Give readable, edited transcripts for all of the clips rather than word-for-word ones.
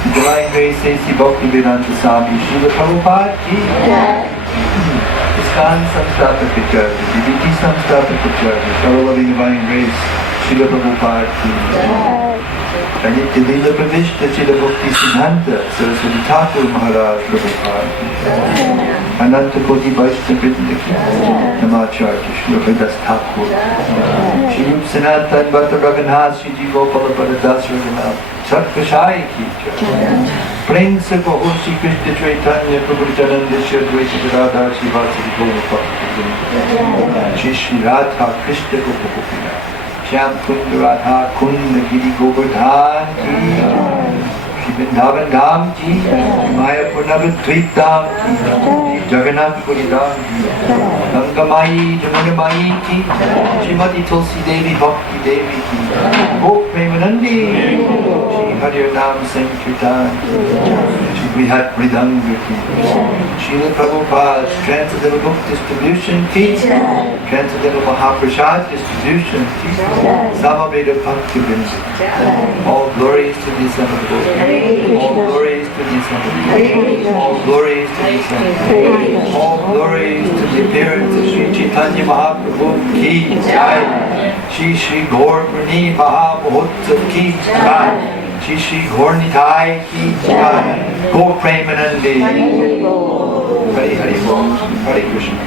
Divine Grace A.C. Bhaktivedanta Swami Srila Prabhupada Ki ISKCON Samstapaka Acharya, DBT Samstapaka Acharya, Fellow Loving Divine Grace Srila Prabhupada Ki Nitya Leela Pravishta Srila Bhakti Siddhanta Saraswati Thakur Maharaj Prabhupada Ki Ananta Koti Vaishnava Vrinda Ki Namacharya Srila Vidas Thakur Shri Rup Sanatan Bhatta Raghunath Shri Ji Gopala Bharadas Raghunath Satkashai Ki Prem Se Bahu Shri Krishna Chaitanya Prabhu Nityananda Shri Advaita Gadadhar Shri Vasudeva Gaura Shri Shri Radha Krishna Gopakopina Shyam Kunda Radha Kunda Giri Govardhan Ki Shri Vrindavan Dham Ki Mayapur Navadvip Dham Ki Jagannath Puri Dham Ki Gangamai Jamunamai Ki Srimati Tulsi Devi Bhakti Devi Ki Gop Premanandi Shri Harir Nam Sankirtan Shri Brihat Mridanga Ki Srila Prabhupada Transcendental Book Distribution Ki Transcendental Mahaprasad Distribution Ki Samaveda Bhakti Vrinda. All glories to the Son of God. All glories to the Son of God. All glories to the Son of God. All glories to the appearance of Sri Chaitanya Mahaprabhu Ki Jai. Shri Shri Gaur Purni Mahamahotsav Ki Jai. Shri Shri Gaur Nitai Ki Jai. Go Premanandi. Hari Hari Bol. Hare Krishna.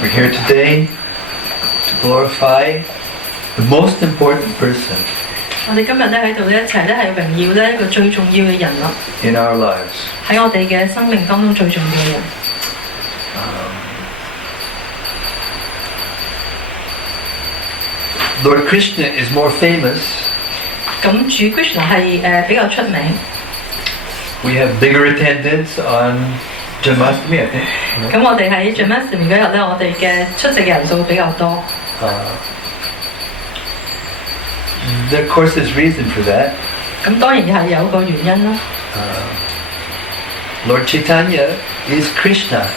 We're here today to glorify the most important person in our lives. Lord Krishna is more famous. We have bigger attendance on Janmashtami, I think. There of course is reason for that. Lord Chaitanya is Krishna.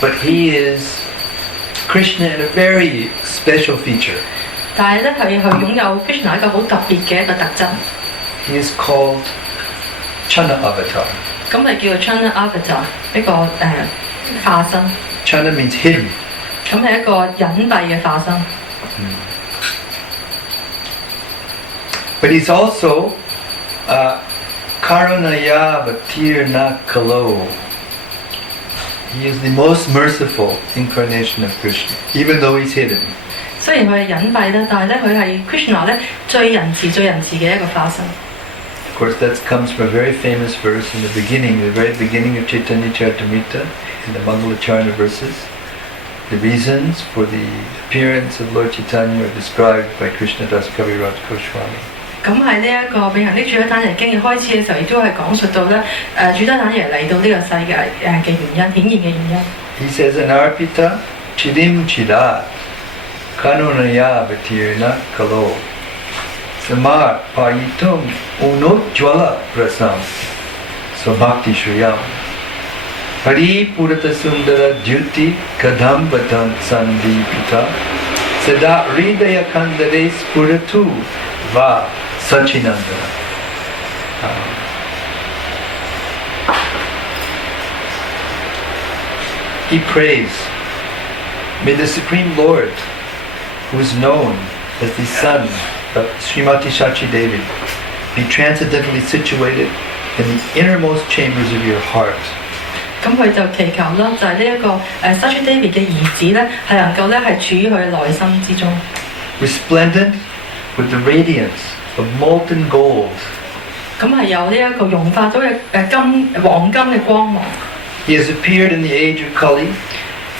But he is Krishna in a very special feature. He is called Chana Avatar. Chana means hidden. But he's also Karunaya Vatirna Kalo. He is the most merciful incarnation of Krishna, even though he's hidden. Of course, that comes from a very famous verse in the beginning, the very beginning of Chaitanya Charitamrita, in the Mangalacharna verses. The reasons for the appearance of Lord Chaitanya are described by Krishna Das Kaviraj Goswami. He says, Anarpita Chidim Chida Kanunaya Vatirna Kalo Samar Payitum Unojwala Rasam Swabhakti Shriyam Hari Purata Sundara Jyoti Kadambatam Sandipita Sada Hridaya Kandare Spuratu Va Sachinandana. He prays, may the Supreme Lord, who is known as the son of Srimati Shachi Devi, be transcendently situated in the innermost chambers of your heart. 咁佢就祈求啦，就係呢一個Sachi Devi 嘅兒子咧，係能夠咧係處於佢內心之中。Resplendent with the radiance of molten gold. 咁係有呢一個融化咗嘅黃金嘅光芒。He has appeared in the age of Kali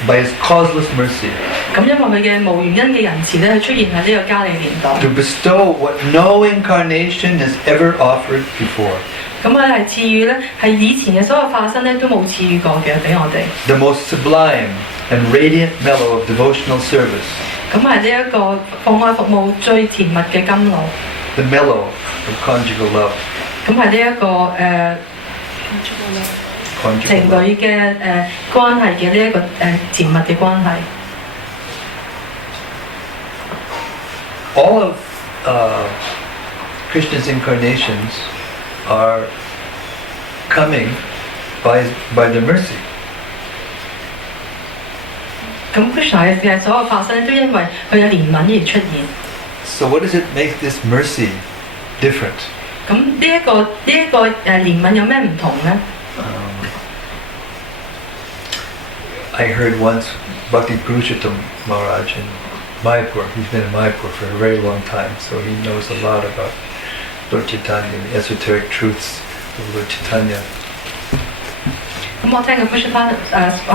by his causeless mercy. 咁因為佢嘅無原因嘅仁慈咧，佢出現喺呢個加利年代。To bestow what no incarnation has ever offered before. 咁佢係賜予咧，係以前嘅所有化身咧都冇賜予過嘅俾我哋。The most sublime and radiant mellow of devotional service. 咁係呢一個奉愛服務最甜蜜嘅甘露。The mellow of conjugal love. 咁係呢一個情侶嘅關係嘅呢一個甜蜜嘅關係。All of Krishna's incarnations are coming by the mercy. 咁 Krishna 嘅所有化身都因為佢嘅憐憫而出現。So what does it make this mercy different? 咁呢一個憐憫有咩唔同呢？ I heard once Bhakti Purushottam Maharaj in Mayapur. He's been in Mayapur for a very long time, so he knows a lot about Lord Chaitanya and the esoteric truths of Lord Chaitanya. 咁我聽過 Purushottam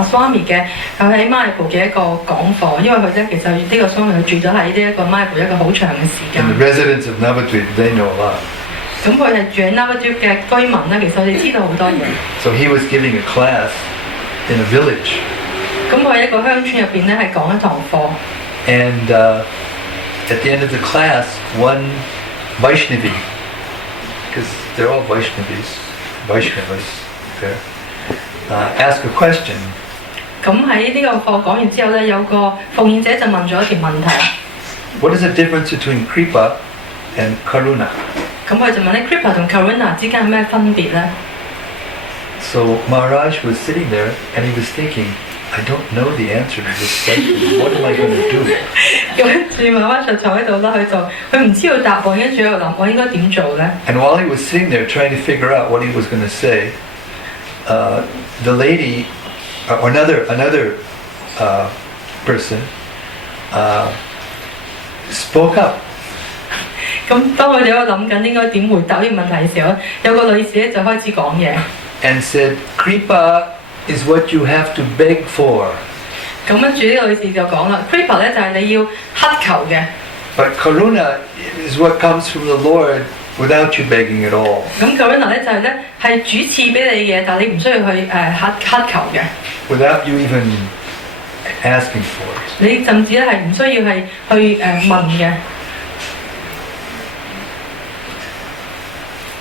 Swami 嘅佢喺 Mayapur 嘅一個講課，因為佢咧其實呢個 Swami 佢住咗喺呢一個 Mayapur 一個好長嘅時間。And the residents of Navadvip, they know a lot. 咁佢係住喺 Navadvip 嘅居民咧，其實我哋知道好多嘢。So he was giving a class in a village. 咁佢喺一個鄉村入邊咧係講一堂課。And at the end of the class, one Vaishnavi, because they're all Vaishnavas there, asked a question. 咁喺呢個課講完之後咧，有個奉獻者就問咗一條問題。What is the difference between Kripa and Karuna? 咁佢就問咧 Kripa 同 Karuna 之間有咩分別咧 So Maharaj was sitting there and he was thinking, I don't know the answer to this question. What am I going to do? 跟住媽媽就坐喺度啦，佢唔知道答案，跟住喺度諗我應該點做咧 And while he was sitting there trying to figure out what he was going to say, the lady, or another person, spoke up. 咁當佢哋喺度諗緊應該點回答呢個問題嘅時候，有個女士咧就開始講嘢 And said, Kripa is what you have to beg for. 咁跟住呢個女士就講啦 Kripa 咧就係你要乞求嘅 But Karuna is what comes from the Lord without you begging at all. 咁 Karuna 咧就係主賜俾你嘅，但係你唔需要去乞求嘅 Without you even asking for it. 你甚至咧係唔需要係去問嘅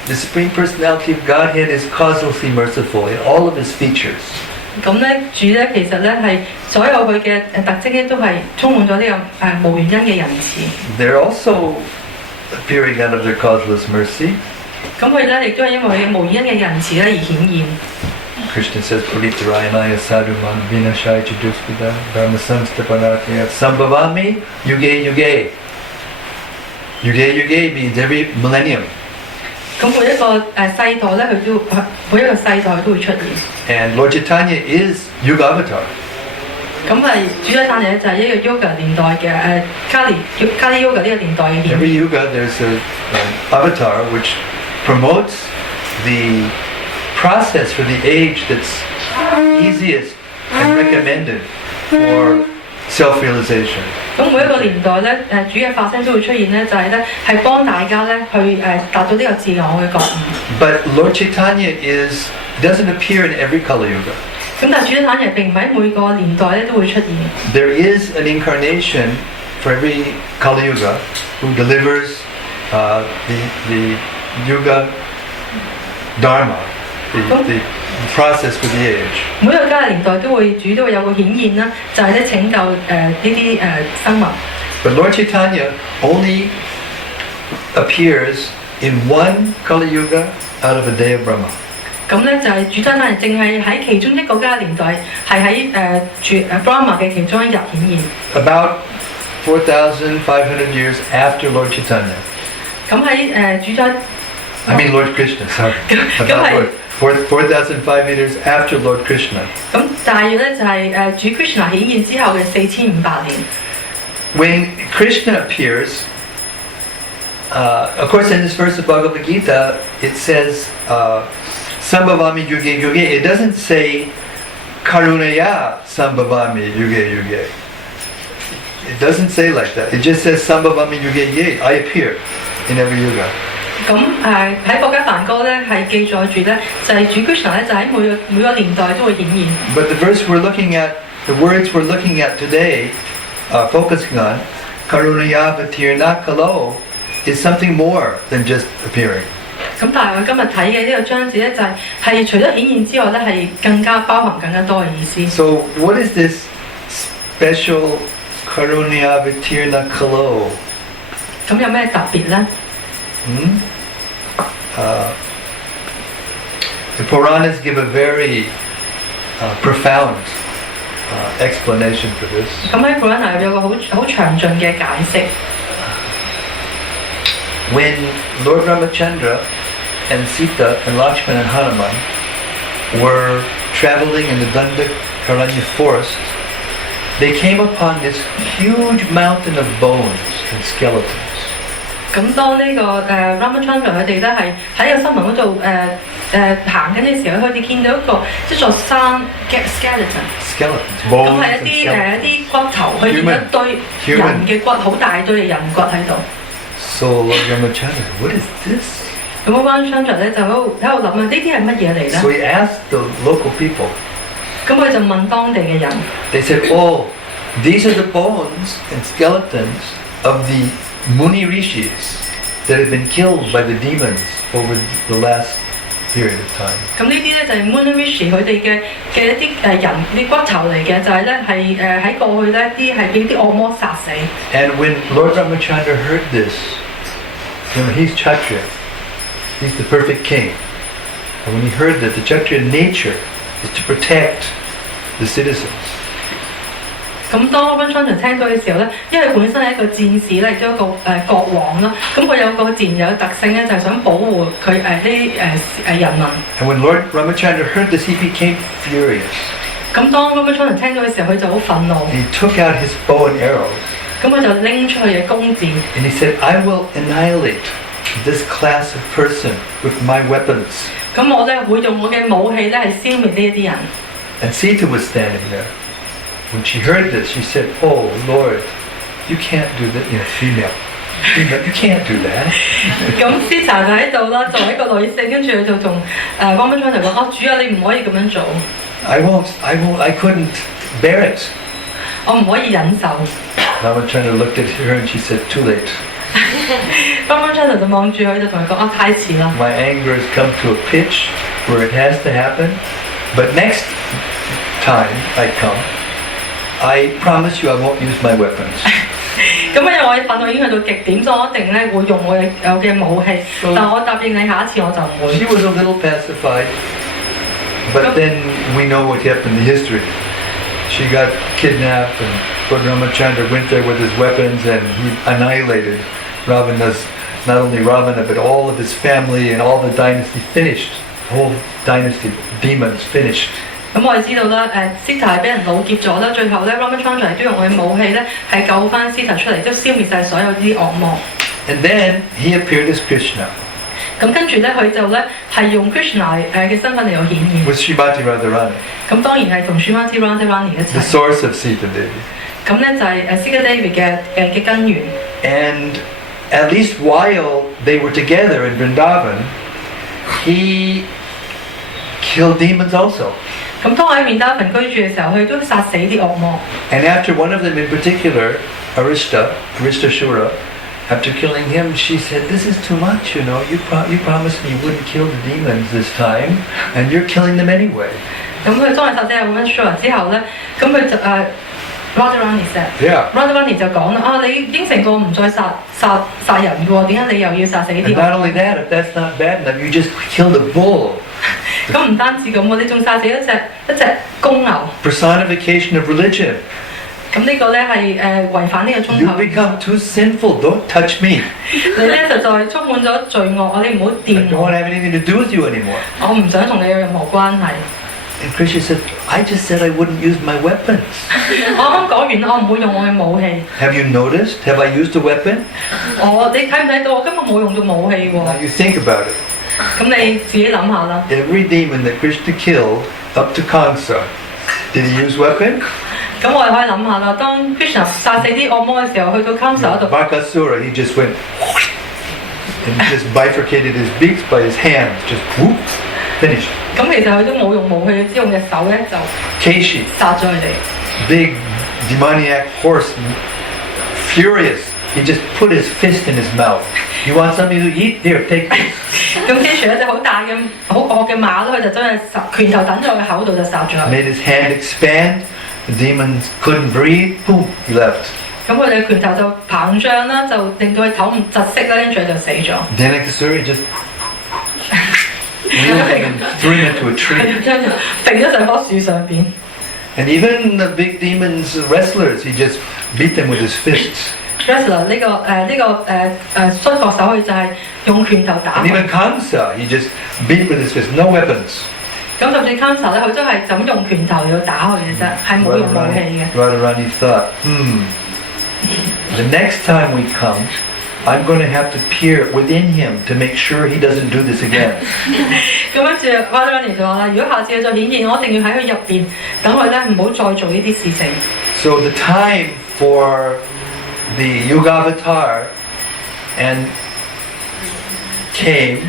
The Supreme Personality of Godhead is causelessly merciful in all of his features. 咁咧主咧其實咧係所有佢嘅特徵咧都係充滿咗呢個無原因嘅仁慈。They're also appearing out of their causeless mercy. 咁佢咧亦都係因為佢嘅無原因嘅仁慈咧而顯現。Krishna says, Paritrayanaya sadhuman vinashaya chaduskida dharma samstapanarthaya sambhavami yuge yuge. Yuge yuge means every millennium. 咁每一個世代咧，佢都每一個世代都會出現。And Lord Chaitanya is Yuga Avatar. 咁係主要單嘢就係一個 Yoga 年代嘅Kali Yoga 呢個年代嘅顯 Every 現。 Yuga there's an avatar which promotes the process for the age that's easiest and recommended for self-realization. 咁每一個年代咧，主嘅化身都會出現咧，就係咧係幫大家咧去達到呢個自我嘅覺悟。 But Lord Chaitanya doesn't appear in every Kali Yuga. 咁但係主嘅產業並唔喺每個年代咧都會出現。 There is an incarnation for every Kali Yuga who delivers the Yuga Dharma, the process for the age. 每個加年代都會有個顯現啦，就係咧拯救呢啲生物。But Lord Chaitanya only appears in one Kali Yuga out of a day of Brahma. 咁咧就係主真係淨係喺其中一個加年代，係喺Brahma 嘅其中一日顯現。About 4,500 years after Lord Chaitanya. 咁喺主真 I mean Lord Krishna, sorry. About 4,500 years after Lord Krishna. 咁大約咧就係主 Krishna 顯現之後嘅4500年。When Krishna appears, of course in this verse of Bhagavad Gita, it says, Sambhavami yuge yuge. It doesn't say, Karunaya Sambhavami yuge yuge. It doesn't say like that. It just says, Sambhavami yuge yuge. I appear in every yuga. 咁喺國家梵歌咧係記載住咧，就係主 Krishna 咧就喺每個年代都會顯現。But the verse we're looking at, the words we're looking at today, focusing on, Karunayavatirna Kalo, is something more than just appearing. 咁但係我今日睇嘅呢個章節咧，就係除咗顯現之外咧，係更加包含更加多嘅意思。So what is this special Karunayavatirna Kalo? 咁有咩特別咧？ The Puranas give a very profound explanation for this. 咁喺 Purana 有個好詳盡嘅解釋。When Lord Ramachandra and Sita and Lakshmana and Hanuman were traveling in the Dandakaranya forest, they came upon this huge mountain of bones and skeletons. 咁當呢個Ramachandra 佢哋咧係喺個森林嗰度行緊嘅時候，佢哋見到一座山 skeleton， 咁係一啲骨頭，佢見一堆人嘅骨，好大堆嘅人骨喺度。So Lord Ramachandra, what is this? 咁 Ramachandra 咧就喺度諗啊，呢啲係乜嘢嚟咧 ？So he asked the local people. 咁佢就問當地嘅人。They said, "Oh, these are the bones and skeletons of the Muni Rishis that have been killed by the demons over the last period of time." 咁呢啲咧就係 Muni Rishi 佢哋嘅一啲人啲骨頭嚟嘅，就係咧係喺過去咧啲係俾啲惡魔殺死。And when Lord Ramachandra heard this, you know, he's Kshatriya, he's the perfect king. And when he heard that the Kshatriya nature is to protect the citizens. 咁當 Ramachandra 聽到嘅時候咧，因為本身係一個戰士咧，亦都一個國王啦，咁佢有個自然有特性咧，就係想保護佢啲人民。And when Lord Ramachandra heard this, he became furious. 咁當 Ramachandra 聽到嘅時候，佢就好憤怒。He took out his bow and arrows. 咁佢就拎出佢嘅弓箭。And he said, "I will annihilate this class of person with my weapons." 咁我咧會用我嘅武器咧係消滅呢一啲人。And Sita was standing there. When she heard this, she said, "Oh Lord, you can't do that." You know, female, you can't do that. 咁 Sita 就喺度啦，作為一個女性，跟住佢就同Ramachandra 講：哦，主啊，你唔可以咁樣做。I couldn't bear it. 我唔可以忍受。Ramachandra looked at her and she said, "Too late." Ramachandra 就望住佢，就同佢講：哦，太遲啦。My anger has come to a pitch where it has to happen, but next time I come.I promise you I won't use my weapons. 咁因為我嘅憤怒已經去到極點，所以我一定咧會用我嘅武器。但我答應你，下一次我就唔會。She was a little pacified, but then we know what happened in history. She got kidnapped, and Lord Ramachandra went there with his weapons, and he annihilated not only Ravana, but all of his family and all the dynasty finished. The whole dynasty, demons finished.咁我哋知道啦，Sita 係俾人擄劫咗啦，最後咧 Ramachandra 都用佢嘅武器咧係救翻 Sita 出嚟，都消滅晒所有啲惡魔。And then he appeared as Krishna. 咁跟住咧，佢就咧係用 Krishna 嘅身份嚟到顯現。With Srimati Radharani. 咁當然係同 Srimati Radharani 一齊。The source of Sita Devi. 咁咧就係Sita Devi 嘅根源。And at least while they were together in Vrindavan, he killed demons also. 咁當喺Vrindavan居住嘅時候，佢都殺死啲惡魔。And after one of them in particular, Arishta Shura, after killing him, she said, "This is too much, you know. You promised me you wouldn't kill the demons this time, and you're killing them anyway." 咁佢當日殺死阿 Winshore 之後咧，咁佢就Radharani Radharani 就講啦，啊你應承過唔再殺人嘅喎，點解你又要殺死啲？ And not only that, if that's not bad enough, you just killed a bull. 咁唔單止咁喎，你仲殺死一隻公牛。Personification of religion. 咁呢個咧係違反呢個宗 You 教。 become too sinful. Don't touch me. 你咧實在充滿咗罪惡，你唔好 I 掂 don't 我， want to have anything to do with you anymore. 我唔想同你有任何關係。 And Krishna said, "I just said I wouldn't use my weapons. 我啱啱講完啦，我唔會用我嘅武器。 Have you noticed? Have I used a weapon?" 你睇唔睇到？我根本冇用到武器喎。 Now you think about it. 咁你自己諗下啦。 Every demon that Krishna killed up to Kamsa, did he use weapon? 咁我哋可以諗下啦。當 Krishna 殺死啲惡魔嘅時候，去到 Kamsa 嗰度， Bakasura, he just went and he just bifurcated his beaks by his hands, just whoop, finished. 咁其實佢都冇用武器，只用隻手咧就 Keshi, 殺咗佢哋。 big demoniac horse, furious. He just put his fist in his mouth. You want something to eat? Here, take this. 咁 Keshi 一隻好大嘅、好惡嘅馬咧，佢就將佢拳頭等咗佢口度就殺咗佢。 Made his hand expand. The demons couldn't breathe. Boom, he left. 咁佢哋拳頭就膨脹啦，就令到佢唞唔窒息啦，跟住佢就死咗。 Denakasuri just wheeled him and threw him into a tree. 將佢揈咗上棵樹上邊。 And even the big demons wrestlers, he just beat them with his fists. Wrestler 呢個摔角手佢就係用拳頭打 And 佢。 even Kamsa, he just beat with his fists, no weapons. 咁甚至 Kamsa 咧，佢都係就咁用拳頭嚟到打佢嘅啫，係冇用武器嘅。 Radharani thought, the next time we come, I'm going to have to peer within him to make sure he doesn't do this again. 咁跟住 Radharani 就話啦，如果下次佢再顯現，我一定要喺佢入邊等佢咧，唔好再做呢啲事情。 So the time for the Yugavatar and came,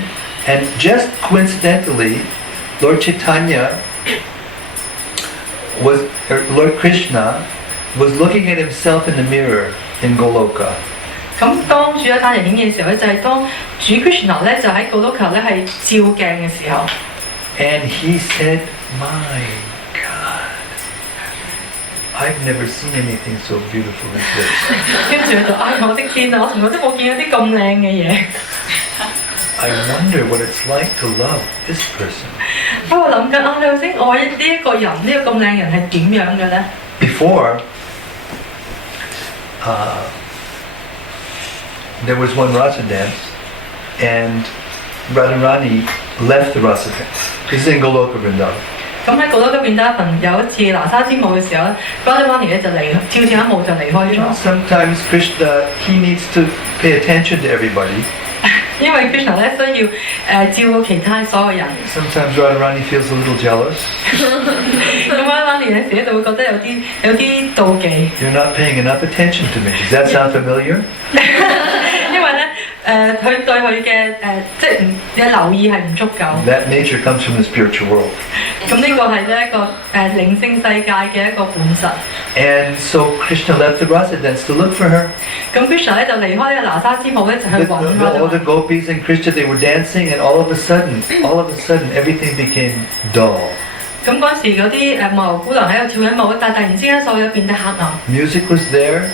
and just coincidentally, Lord Chaitanya Lord Krishna was looking at himself in the mirror in Goloka. 咁當主喺單人顯現嘅時候咧，就係當主 Krishna 咧就喺 Goloka 咧係照鏡嘅時候， And he said, "My God, I've never seen anything so beautiful as this. 跟住佢就我的天啊！我從來都冇見過啲咁靚嘅嘢。 I wonder what it's like to love this person." 我諗緊你頭先愛呢一個人，呢個咁靚人係點樣嘅咧？ Before, there was one rasa dance, and Radharani left the rasa dance. This is in Goloka Vrindavan. 咁喺嗰邊有一次拿沙之舞嘅時候咧 ，Radharani 咧就跳一舞就離開 You know, 咗。 sometimes Krishna, he needs to pay attention to everybody. 因為 Krishna 咧需要照顧其他所有人。 Sometimes Radharani feels a little jealous. 咁 Radharani 有時咧就會覺得有啲妒忌。 You're not paying enough attention to me. Does that sound familiar? 因為咧佢對佢嘅即係嘅留意係唔足夠。 That nature comes from the spiritual world. 咁呢個係咧一個靈性世界嘅一個本質。 And so Krishna left the rasa dance to look for her. 咁 Krishna 咧就離開呢個拿沙之舞咧就去揾 All the gopis and Krishna, they were dancing, and all of a sudden, everything became dull. 咁嗰時嗰啲幕後姑娘喺度跳緊舞，但突然之間所有變得黑暗。 Music was there,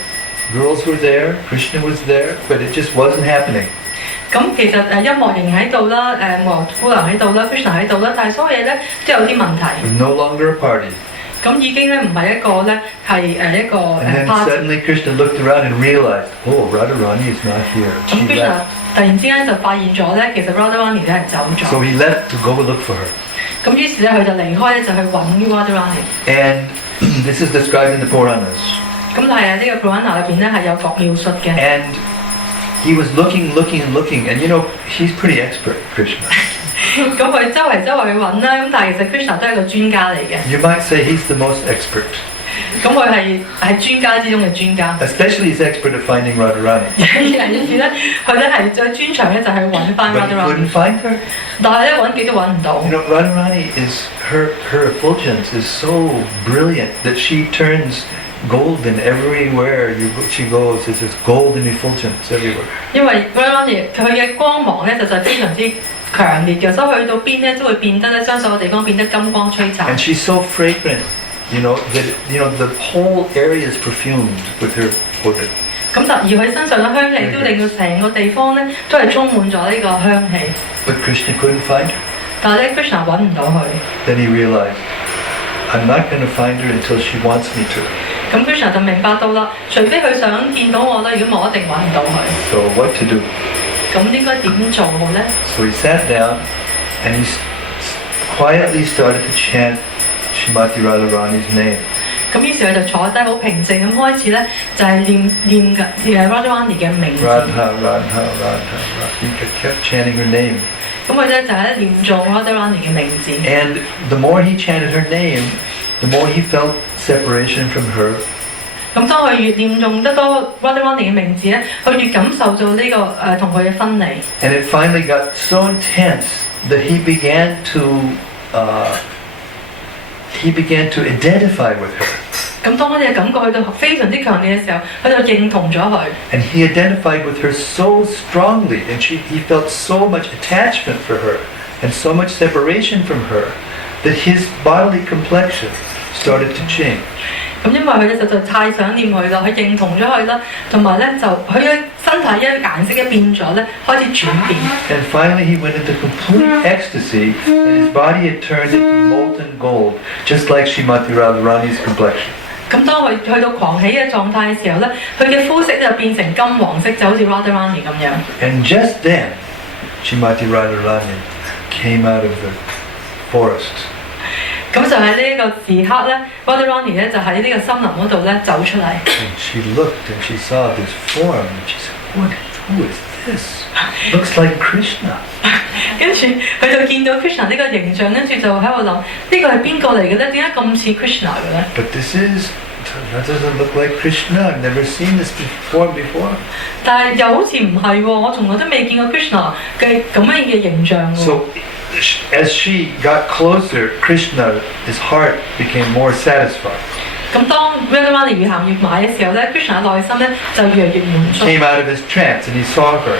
girls were there, Krishna was there, but it just wasn't happening. 咁其實音樂仍喺度啦，幕後姑娘喺度啦 ，Krishna 喺度啦，但係所有嘢咧都有啲問題。 It was no longer a party. 咁已經咧唔係一個咧係一個 And then party。 suddenly Krishna looked around and realized, oh, Radharani is not here. 咁 She Krishna left. 突然之間就發現咗咧，其實 Radharani 咧係走 So 咗。 he left to go look for her. 咁於是咧佢就離開咧就去揾 Radharani。 And this is described in the Puranas. 咁但係呢個 Purana 裏邊咧係有個描述嘅。 And he was looking, and you know, he's pretty expert, Krishna. 咁佢周圍去揾啦，咁但係其實 Krishna 都係一個專家嚟嘅。 You might say he's the most expert. 咁佢係專家之中嘅專家。 Especially he's expert at finding Radharani. 於是咧，佢咧係最專長咧就係揾翻 But he Radharani， couldn't find her. 但係咧揾極都揾唔到。 You know, Radharani is her effulgence is so brilliant that she turns golden everywhere she goes. There's this golden effulgence everywhere. 因為 Radharani 佢嘅光芒咧，實在非常之強烈嘅，所以去到邊咧都會變得咧，將所有地方變得金光璀璨。 And she's so fragrant, that the whole area is perfumed with her odor. 咁而佢身上嘅香氣都令到成個地方咧都係充滿咗呢個香氣。 But Krishna couldn't find her. 但係咧 Krishna 揾唔到佢。 Then he realized, I'm not going to find her until she wants me to. 咁 Krishna 就明白到啦，除非佢想見到我啦，如果我一定揾唔到佢。 So what to do? 咁應該點做好咧？ So he sat down and he quietly started to chant Srimati Radharani's name. 咁於是佢就坐低好平靜咁開始咧，就係念嘅 Radharani 嘅名字。 Radha, Radha, Radha, Radha. He kept chanting her name. 咁佢咧就係念誦 Radharani 嘅名字。 And the more he chanted her name, the more he felt separation from her. 咁當佢越念誦得多 Radharani 嘅名字咧，佢越感受到呢個同佢嘅分離。 And it finally got so intense that he began to identify with her. 咁當佢哋嘅感覺去到非常之強烈嘅時候，佢就認同咗佢。 And he identified with her so strongly, and he felt so much attachment for her and so much separation from her that his bodily complexion started to change. 咁因為佢咧實在太想念佢啦，佢認同咗佢啦，同埋咧就佢嘅身體顏色一變咗咧，開始轉變。 And finally he went into complete ecstasy, and his body had turned into molten gold, just like Srimati Radharani's complexion. 咁當佢去到狂喜嘅狀態嘅時候咧，佢嘅膚色就變成金黃色，就好似 Radharani 咁樣。 And just then, Srimati Radharani came out of the forest. 咁就喺呢個時刻咧 ，Radharani 咧就喺呢個森林嗰度咧走出嚟。 And she looked and she saw this form, and she said, who is this? Looks like Krishna. 跟住佢就見到 Krishna 呢個形象，跟住就喺度諗：呢個係邊個嚟嘅咧？點解咁似 Krishna 嘅咧？ But that doesn't look like Krishna. I've never seen this form before. 但係又好似唔係喎，我從來都未見過 Krishna 嘅咁樣嘅形象喎。 So, as she got closer, his heart became more satisfied. 咁當 Radharani 越行越埋嘅時候咧 ，Krishna 內心咧就越嚟越滿足。 Came out of his trance and he saw her.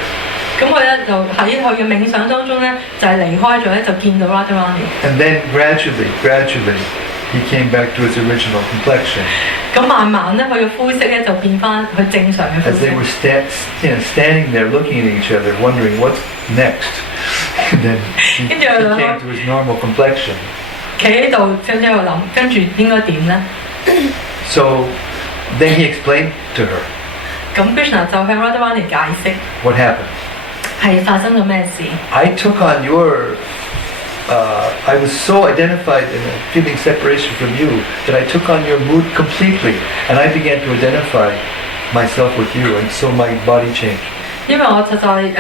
咁佢咧就喺佢嘅冥想當中咧，就係離開咗咧，就見到 Radharani。 And then gradually, he came back to his original complexion. 咁慢慢咧，佢嘅膚色咧就變翻佢正常嘅膚 As they 色。 were standing there looking at each other, wondering what's next. And then he came to his normal complexion. 企喺度，跟住喺度諗，跟住應該點咧？ So then he explained to her 咁 Krishna 就向 Radharani 解釋 what happened. 係發生咗咩事。 I took on I was so identified in feeling separation from you that I took on your mood completely, and I began to identify myself with you, and so my body changed. 因為我實在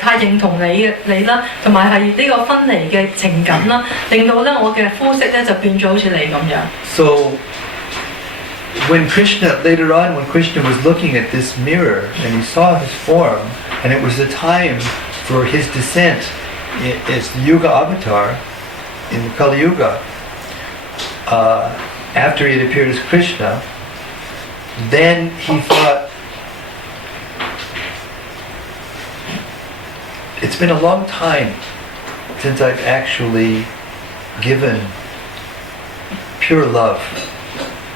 太認同你啦，同埋係呢個分離嘅情感啦，令到咧我嘅膚色咧就變咗好似你咁樣。 So when Krishna was looking at this mirror and he saw his form, and it was the time for his descent as the Yuga avatar in the Kali Yuga, after he had appeared as Krishna, then he thought, it's been a long time since I've actually given pure love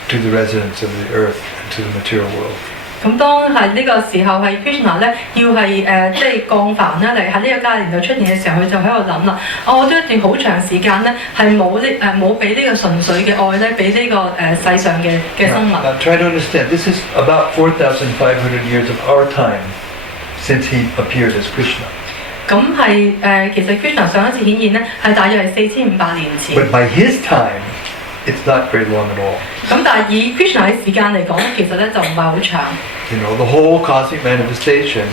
to the residents of the earth and to the material world. 咁當係呢個時候係 Krishna 咧，要係即係降凡咧嚟喺呢個階年度出現嘅時候，佢就喺度諗啦。我都一段好長時間咧係冇俾呢個純粹嘅愛咧，俾呢個世上嘅生物。Now try to understand. This is about 4,500 years of our time since he appeared as Krishna. 咁係其實 Krishna 上一次顯現咧係大約係4500年前。 But by his time, it's not very long at all. 咁但係以 Krishna 嘅時間嚟講，其實咧就唔係好長。The whole cosmic manifestation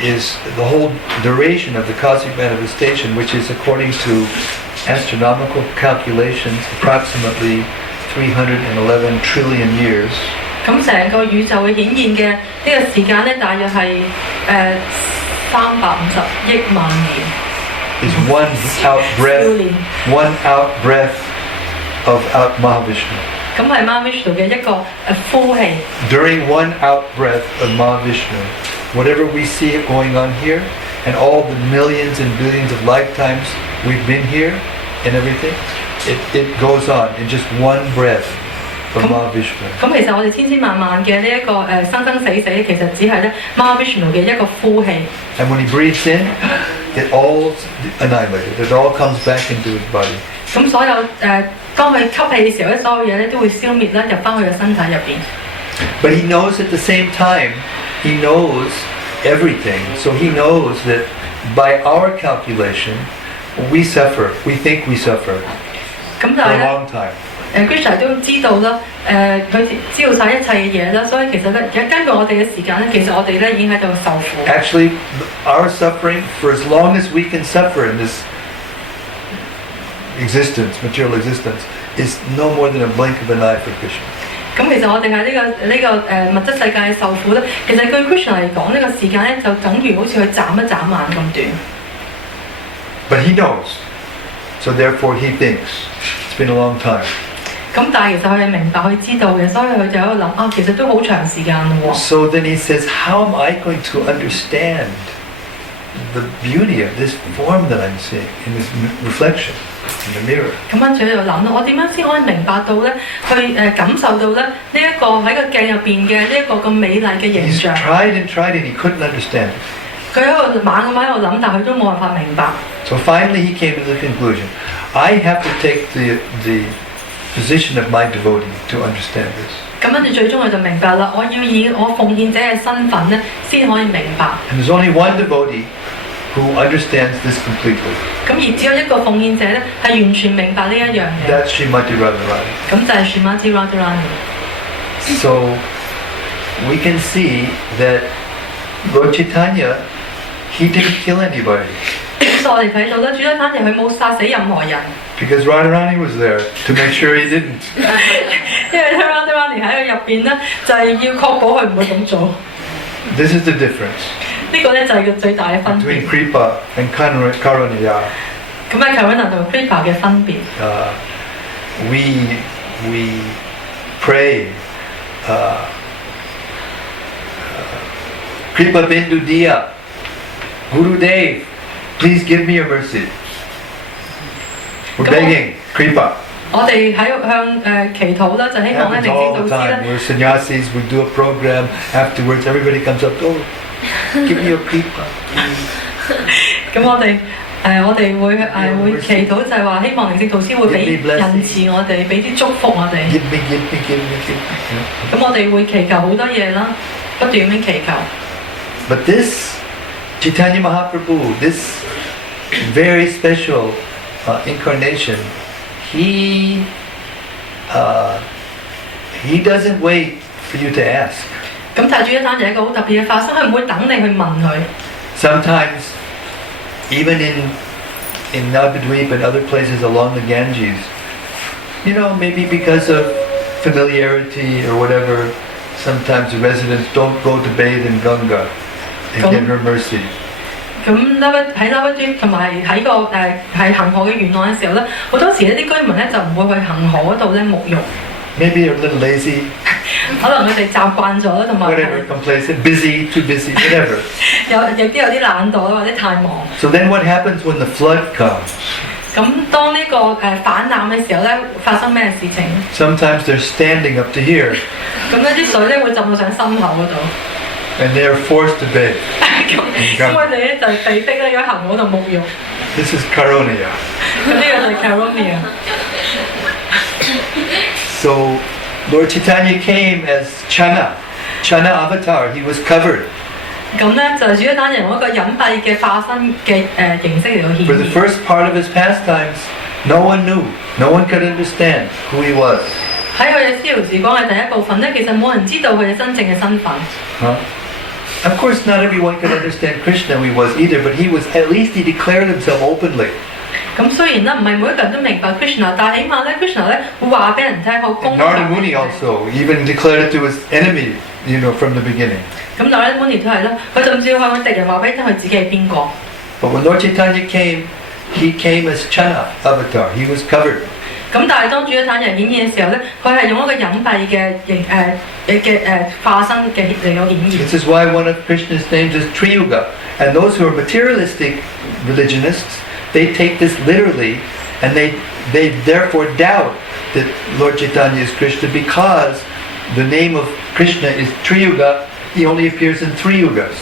is the whole duration of the cosmic manifestation, which is according to astronomical calculations, approximately 311 trillion years. 咁成個宇宙嘅顯現嘅呢個時間咧，大約係350億萬年。 Is one out breath of out Mahavishnu. 咁係 Mahavishnu 嘅一個呼氣。During one out breath of Mahavishnu, whatever we see going on here, and all the millions and billions of lifetimes we've been here and everything, it goes on in just one breath of Mahavishnu. 咁其實我哋千千萬萬嘅呢一個生生死死，其實只係咧 Mahavishnu 嘅一個呼氣。And when he breathes in, it all annihilated. It all comes back into his body. 咁所有當佢吸氣嘅時候咧，所有嘢咧都會消滅啦，入翻佢嘅身體入邊。But he knows at the same time, he knows everything. So he knows that by our calculation, we suffer. We think we suffer 咁 for 但係 a 咧。 long time. Krishna 都知道啦，佢知道晒一切嘅嘢啦，所以其實咧，根據我哋嘅時間咧，其實我哋咧已經喺度受苦。Actually, our suffering, for as long as we can suffer in this existence, material existence, is no more than a blink of an eye for Krishna. 咁其實我哋喺呢個物質世界受苦咧，其實對 Krishna 嚟講，呢個時間咧就等於好似佢眨一眨眼咁短。But he knows, so therefore he thinks it's been a long time. 咁但係其實佢係明白佢知道嘅，所以佢就喺度諗啊，其實都好長時間咯喎。So then he says, how am I going to understand the beauty of this form that I'm seeing in this reflection in the mirror? 咁跟住喺度諗啦，我點樣先可以明白到咧，去感受到咧呢一個喺個鏡入邊嘅呢一個咁美麗嘅形 He's 象？ tried and he couldn't understand it. 佢喺度猛咁喺度諗，但係佢都冇辦法明白。 So finally he came to the conclusion, I have to take the position of my devotee to understand this. 咁跟住最終佢就明白啦，我要以我奉獻者嘅身份咧，先可以明白。 And there's only one devotee who understands this completely. 咁而只有一個奉獻者咧，係完全明白呢一樣嘢。 That's Srimati Radharani. 咁就係 Srimati Radharani。 So we can see that Lord Chaitanya, he didn't kill anybody 咁所以我哋睇到咧，主宰反而佢冇殺死任何人， because Radharani was there to make sure he didn't. 因為 Radharani 喺佢入邊咧，就係要確保佢唔會咁做。 This is the difference 呢個咧就係個最大嘅分別。 between Kripa and Karunya. 咁喺 Karuna 同 Kripa 嘅分別。We pray Kripa Bindu Diya, Gurudev, please give me your mercy. We're begging Kripa. 我哋喺向祈禱啦，就希望咧 Happens 靈 all 性 the 導師 time. 咧， We're sannyasis, we do a program, afterwards everybody comes up, oh, give me your Kripa. 咁我哋會祈禱，就係話希望靈性導師會俾仁慈我哋，俾啲祝福我哋。 Give me. You know. 咁我哋會祈求好多嘢啦，不斷咁樣祈求。 But this Chaitanya Mahaprabhu, this very special incarnation, he doesn't wait for you to ask. 咁但係主一單就係一個好特別嘅發生，佢唔會等你去問佢。 Sometimes, even in Navadvip and other places along the Ganges, you know, maybe because of familiarity or whatever, sometimes the residents don't go to bathe in Ganga and get her mercy. 咁喺 Navadvip 同埋喺個係恒河嘅沿岸嘅時候咧，好多時呢啲居民咧就唔會去恒河嗰度咧沐浴， Maybe they're a little lazy, 可能佢哋習慣咗啦，同埋 whatever, complacent, busy, too busy, whatever. 有啲有啲懶惰啦，或者太忙。 So then what happens when the flood comes? 咁當呢個反濫嘅時候咧，發生咩事情？ Sometimes they're standing up to here 咁咧啲水咧會浸到上心口嗰度， and they're forced to bathe. 咁我哋咧就被逼咧喺恒河度沐浴。 This is Karunya. 咁呢個就係 Karunya。 So Lord Chaitanya came as Chana avatar. He was covered. 咁咧就主要單人用一個隱蔽嘅化身嘅形式嚟到顯 For the 現。 first part of his pastimes, no one knew. No one could understand who he was. 喺佢嘅逍遙時光嘅第一部分咧，其實冇人知道佢嘅真正嘅身份。 Huh? Of course, not everyone could understand Krishna who he was either, but he was, at least he declared himself openly. 咁雖然咧唔係每一個人都明白 Krishna， 但係起碼咧 Krishna 咧會話俾人聽好 And 公開。 Narada Muni also even declared it to his enemy, you know, from the beginning. 咁 Narada Muni 都係啦，佢甚至向佢敵人話俾佢聽佢自己係邊個。 But when Lord Chaitanya came, he came as Chana avatar. He was covered. 咁但係當主嘅坦人顯現嘅時候咧，佢係用一個隱蔽嘅化身嘅嚟到顯現。This is why one of Krishna's names is Triyuga. And those who are materialistic religionists, they take this literally, and they therefore doubt that Lord Chaitanya is Krishna because the name of Krishna is Triyuga. He only appears in 3 yugas.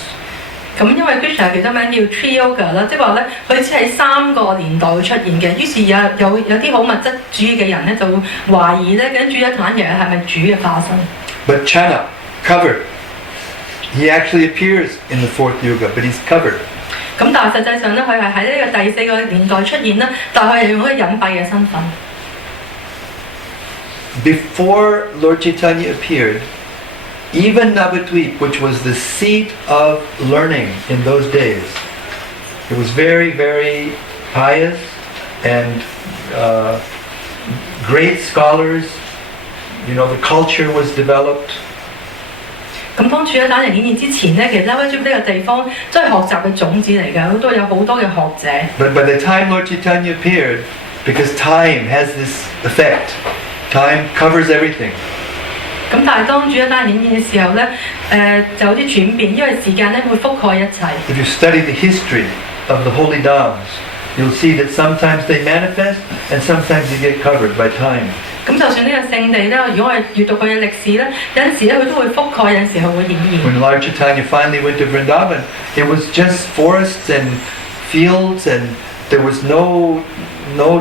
咁因為 Krishna 其中名叫 Tri Yoga 啦，即係話咧，佢只係3個年代會出現嘅。於是有啲好物質主義嘅人咧，就會懷疑咧，究竟主一坦爺係咪主嘅化身 But Channa, covered. He actually appears in the 4th yuga, but he's covered. 咁但係實際上咧，佢係喺呢個第4個年代出現啦，但係佢係用一個隱蔽嘅身份。Before Lord Chaitanya appeared, even Navadvip, which was the seat of learning in those days, it was very, very pious and great scholars. You know, the culture was developed. 咁當主一坦人顯現之前咧，其實拉威珠呢個地方都係學習嘅種子嚟㗎，都有好多嘅學者。But by the time Lord Chaitanya appeared, because time has this effect, time covers everything. 咁但係當主一坦人顯現嘅時候咧，就有啲轉變，因為時間咧會覆蓋一切。If you study the history of the holy dhams, you'll see that sometimes they manifest and sometimes they get covered by time. 咁就算呢個聖地咧，如果我哋閱讀佢嘅歷史咧，有陣時咧佢都會覆蓋，有陣時佢會顯現。When Lord Chaitanya finally went to Vrindavan, it was just forests and fields, and there was no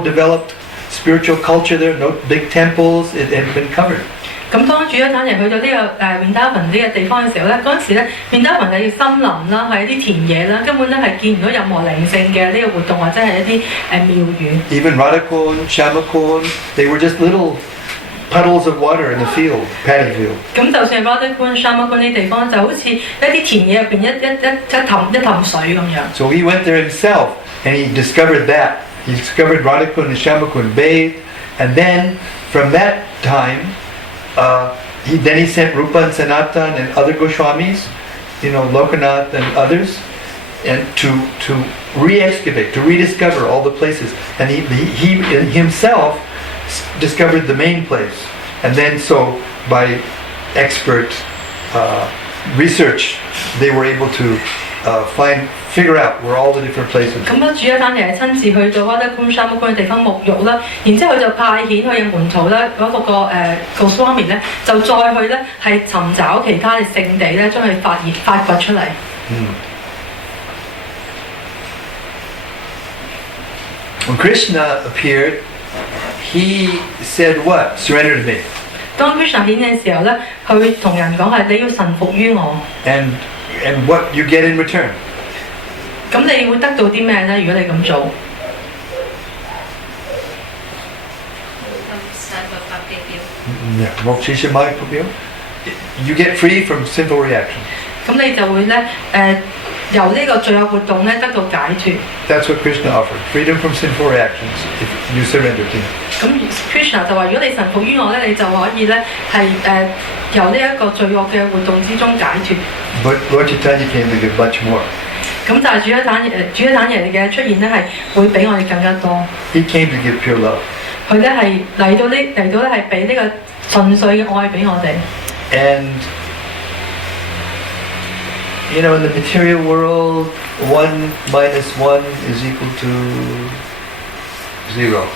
developed spiritual culture there, no big temples. It had been covered. 咁當主一坦人去到呢個Vrindavan呢個地方嘅時候咧，嗰陣時咧Vrindavan係森林啦，係一啲田野啦，根本咧係見唔到任何靈性嘅呢個活動或者係一啲廟宇。Even Radhakund, Shamakund, they were just little puddles of water in the field, paddy field. 咁就算係 Radhakund、Shamakund 呢啲地方，就好似一啲田野入邊一氹水咁樣。So he went there himself, and he discovered that. He discovered Radhakund and Shamakund bathed, and then from that time, then he sent Rupa and Sanatan and other Goswamis, you know, Lokanath and others, and to re-excavate, to rediscover all the places. And he himself discovered the main place. And then so by expert research, they were able to figure out where all the different places. 咁啊，主一坦爺親自去到Radhakund、Shamakund 嘅地方沐浴啦，然之後佢就派遣佢嘅門徒咧，嗰個Goswami 咧，就再去咧係尋找其他嘅聖地咧，將佢發掘出嚟。When Krishna appeared, he said what? Surrender to me. 當 Krishna 顯現嘅時候咧，佢會同人講係你要臣服於我。And what you get in return? 咁你會得到啲咩咧？如果你咁做，You get free from sinful reaction. 咁你就會咧由呢個罪惡活動咧得到解脫。That's what Krishna offered: freedom from sinful reactions if you surrender to him. 咁 Krishna 就話：如果你臣服於我咧，你就可以咧係由呢一個罪惡嘅活動之中解脫。But Lord Chaitanya came to give much more. 咁但係主一坦爺嘅出現咧係會比我哋更加多。He came to give pure love. 佢咧係嚟到咧係俾呢個純粹嘅愛俾我哋。And you know, in the material world, 1 minus 1 is equal to 0.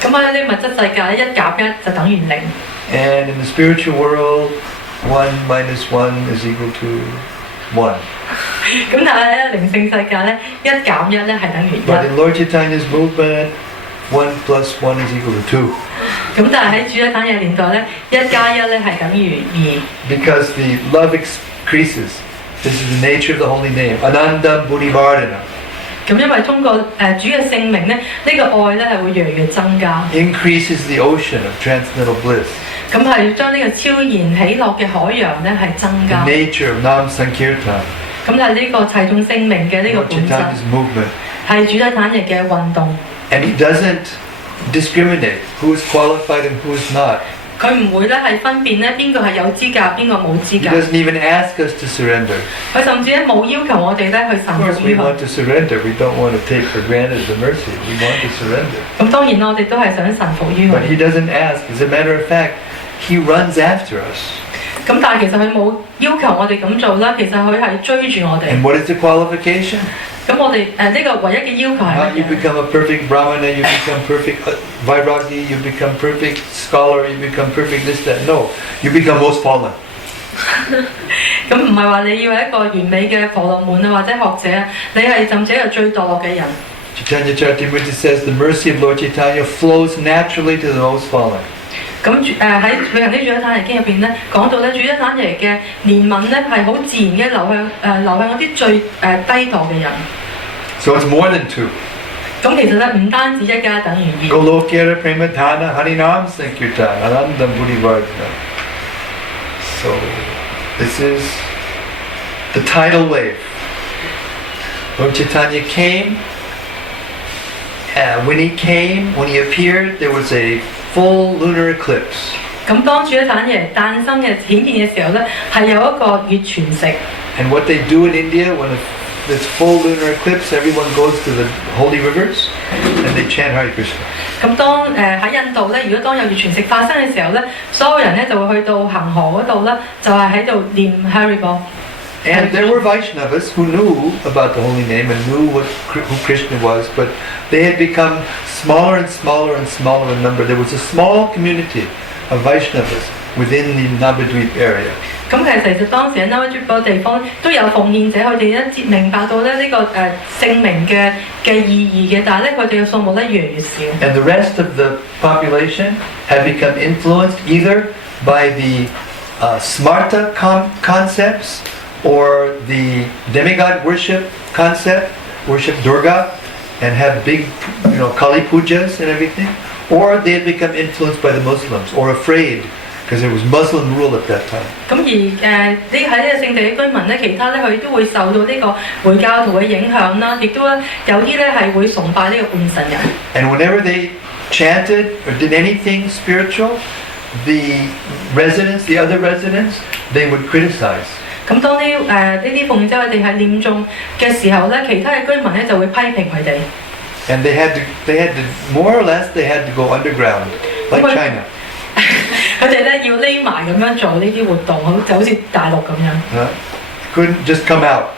咁喺呢個物質世界咧，1減1就等於0。And in the spiritual world, 1 minus 1 is equal to 1. 咁但係咧靈性世界咧，1減1咧係等於1。But in Lord Chaitanya's movement, 1 plus 1 is equal to 2. 咁但係喺主一坦嘅年代咧，1加1咧係等於2。Because the love increases. This is the nature of the holy name. Ananda Buddhivardhana. 咁因為通過主嘅聖名咧，呢個愛咧係會越嚟越增加。Increases the ocean of transcendental bliss. 咁係將呢個超然喜樂嘅海洋咧係增加。The nature of Nam Sankirtan. 咁就係呢個齊眾聖名嘅呢個本質，係主體坦日嘅運動。And he doesn't discriminate who is qualified and who is not. 佢唔會咧係分辨咧邊個係有資格，邊個冇資 He 格。 doesn't even ask us to surrender. 佢甚至咧冇要求我哋咧去 Of 臣 course, 服 we 於佢。 want to surrender. We don't want to take for granted the mercy. We want to surrender. 咁當然啦，我哋都係想臣服於佢。 But he doesn't ask. As a matter of fact, he runs after us. 咁但係其實佢冇要求我哋咁做啦，其實佢係追住我哋。 And what is the qualification? 咁我哋呢個唯一嘅要求係 Not 乜 you 嘢？ become a perfect brahmana, you become perfect vairagi, you become perfect scholar, you become perfect this, that. No, you become most fallen. 咁唔係話你要係一個完美嘅婆羅門啊，或者學者啊，你係甚至係最墮落嘅人。 Chaitanya Charitamrita says the mercy of Lord Chaitanya flows naturally to the most fallen. 咁喺《永恆的主一坦耶經》入邊咧，講到咧主一坦耶嘅憐憫咧係好自然嘅流向嗰啲最低墮嘅人。 So it's more than two. 咁其實咧唔單止一加等於二。 Golokera Premadhana Harinam Sankirtan Anandam Buddhivardhana. So this is the tidal wave. Lord Chaitanya came. When he appeared, there was a full lunar eclipse. 咁當主一坦耶誕生嘅顯現嘅時候咧，係有一個月全食。 And what they do in India when this full lunar eclipse, everyone goes to the holy rivers and they chant Hare Krishna. 咁當喺印度咧，如果當有月全食發生嘅時候咧，所有人咧就會去到恒河嗰度咧，就係喺度念 Haribo。 And there were Vaishnavas who knew about the holy name and knew who Krishna was, but they had become smaller and smaller and smaller in number. There was a small community of Vaishnavas within the Navadvip area. 咁其實當時喺 Navadvip 嗰個地方都有奉獻者，佢哋咧明白到咧呢個聖名嘅意義嘅，但係咧佢哋嘅數目咧越嚟越少。 And the rest of the population had become influenced either by the Smarta concepts or the demigod worship concept, worship Durga, and have big, Kali pujas and everything, or they had become influenced by the Muslims or afraid because there was Muslim rule at that time. 咁而喺呢個聖地嘅居民咧，其他咧佢都會受到呢個回教徒嘅影響啦，亦都有啲咧係會崇拜呢個半神人。 And whenever they chanted or did anything spiritual, the other residents, they would criticize. 咁當呢啲奉獻者佢哋係念誦嘅時候咧，其他嘅居民咧就會批評佢哋。 And they had to more or less they had to go underground, like China. 佢哋咧要匿埋咁樣做呢啲活動，就好似大陸咁樣。 Couldn't just come out.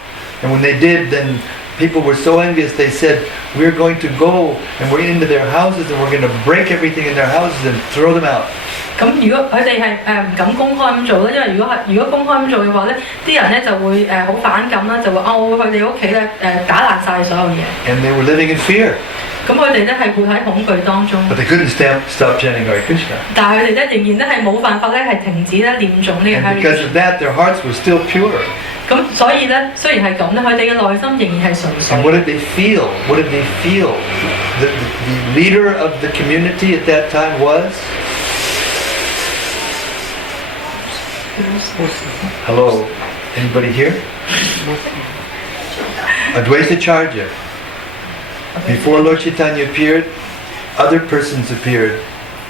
And when they did, then people were so envious. They said, "We're going to go and we're into their houses and we're going to break everything in their houses and throw them out." 咁如果佢哋係唔敢公開咁做咧，因為如果公開咁做嘅話咧，啲人咧就會好反感啦，就會我會去你屋企咧打爛晒所有嘢。 And they were living in fear. 咁佢哋咧係活喺恐懼當中。 But they couldn't stop chanting Hare Krishna. 但係佢哋咧仍然咧係冇辦法咧係停止咧念誦呢個 And Hare because Krishna。 of that, their hearts were still pure. 咁所以咧，雖然係咁咧，佢哋嘅內心仍然係純 And 粹。 what did they feel? What did they feel? The leader of the community at that time was? Hello? Anybody here? Advaita Charya. Before Lord Chaitanya appeared, other persons appeared,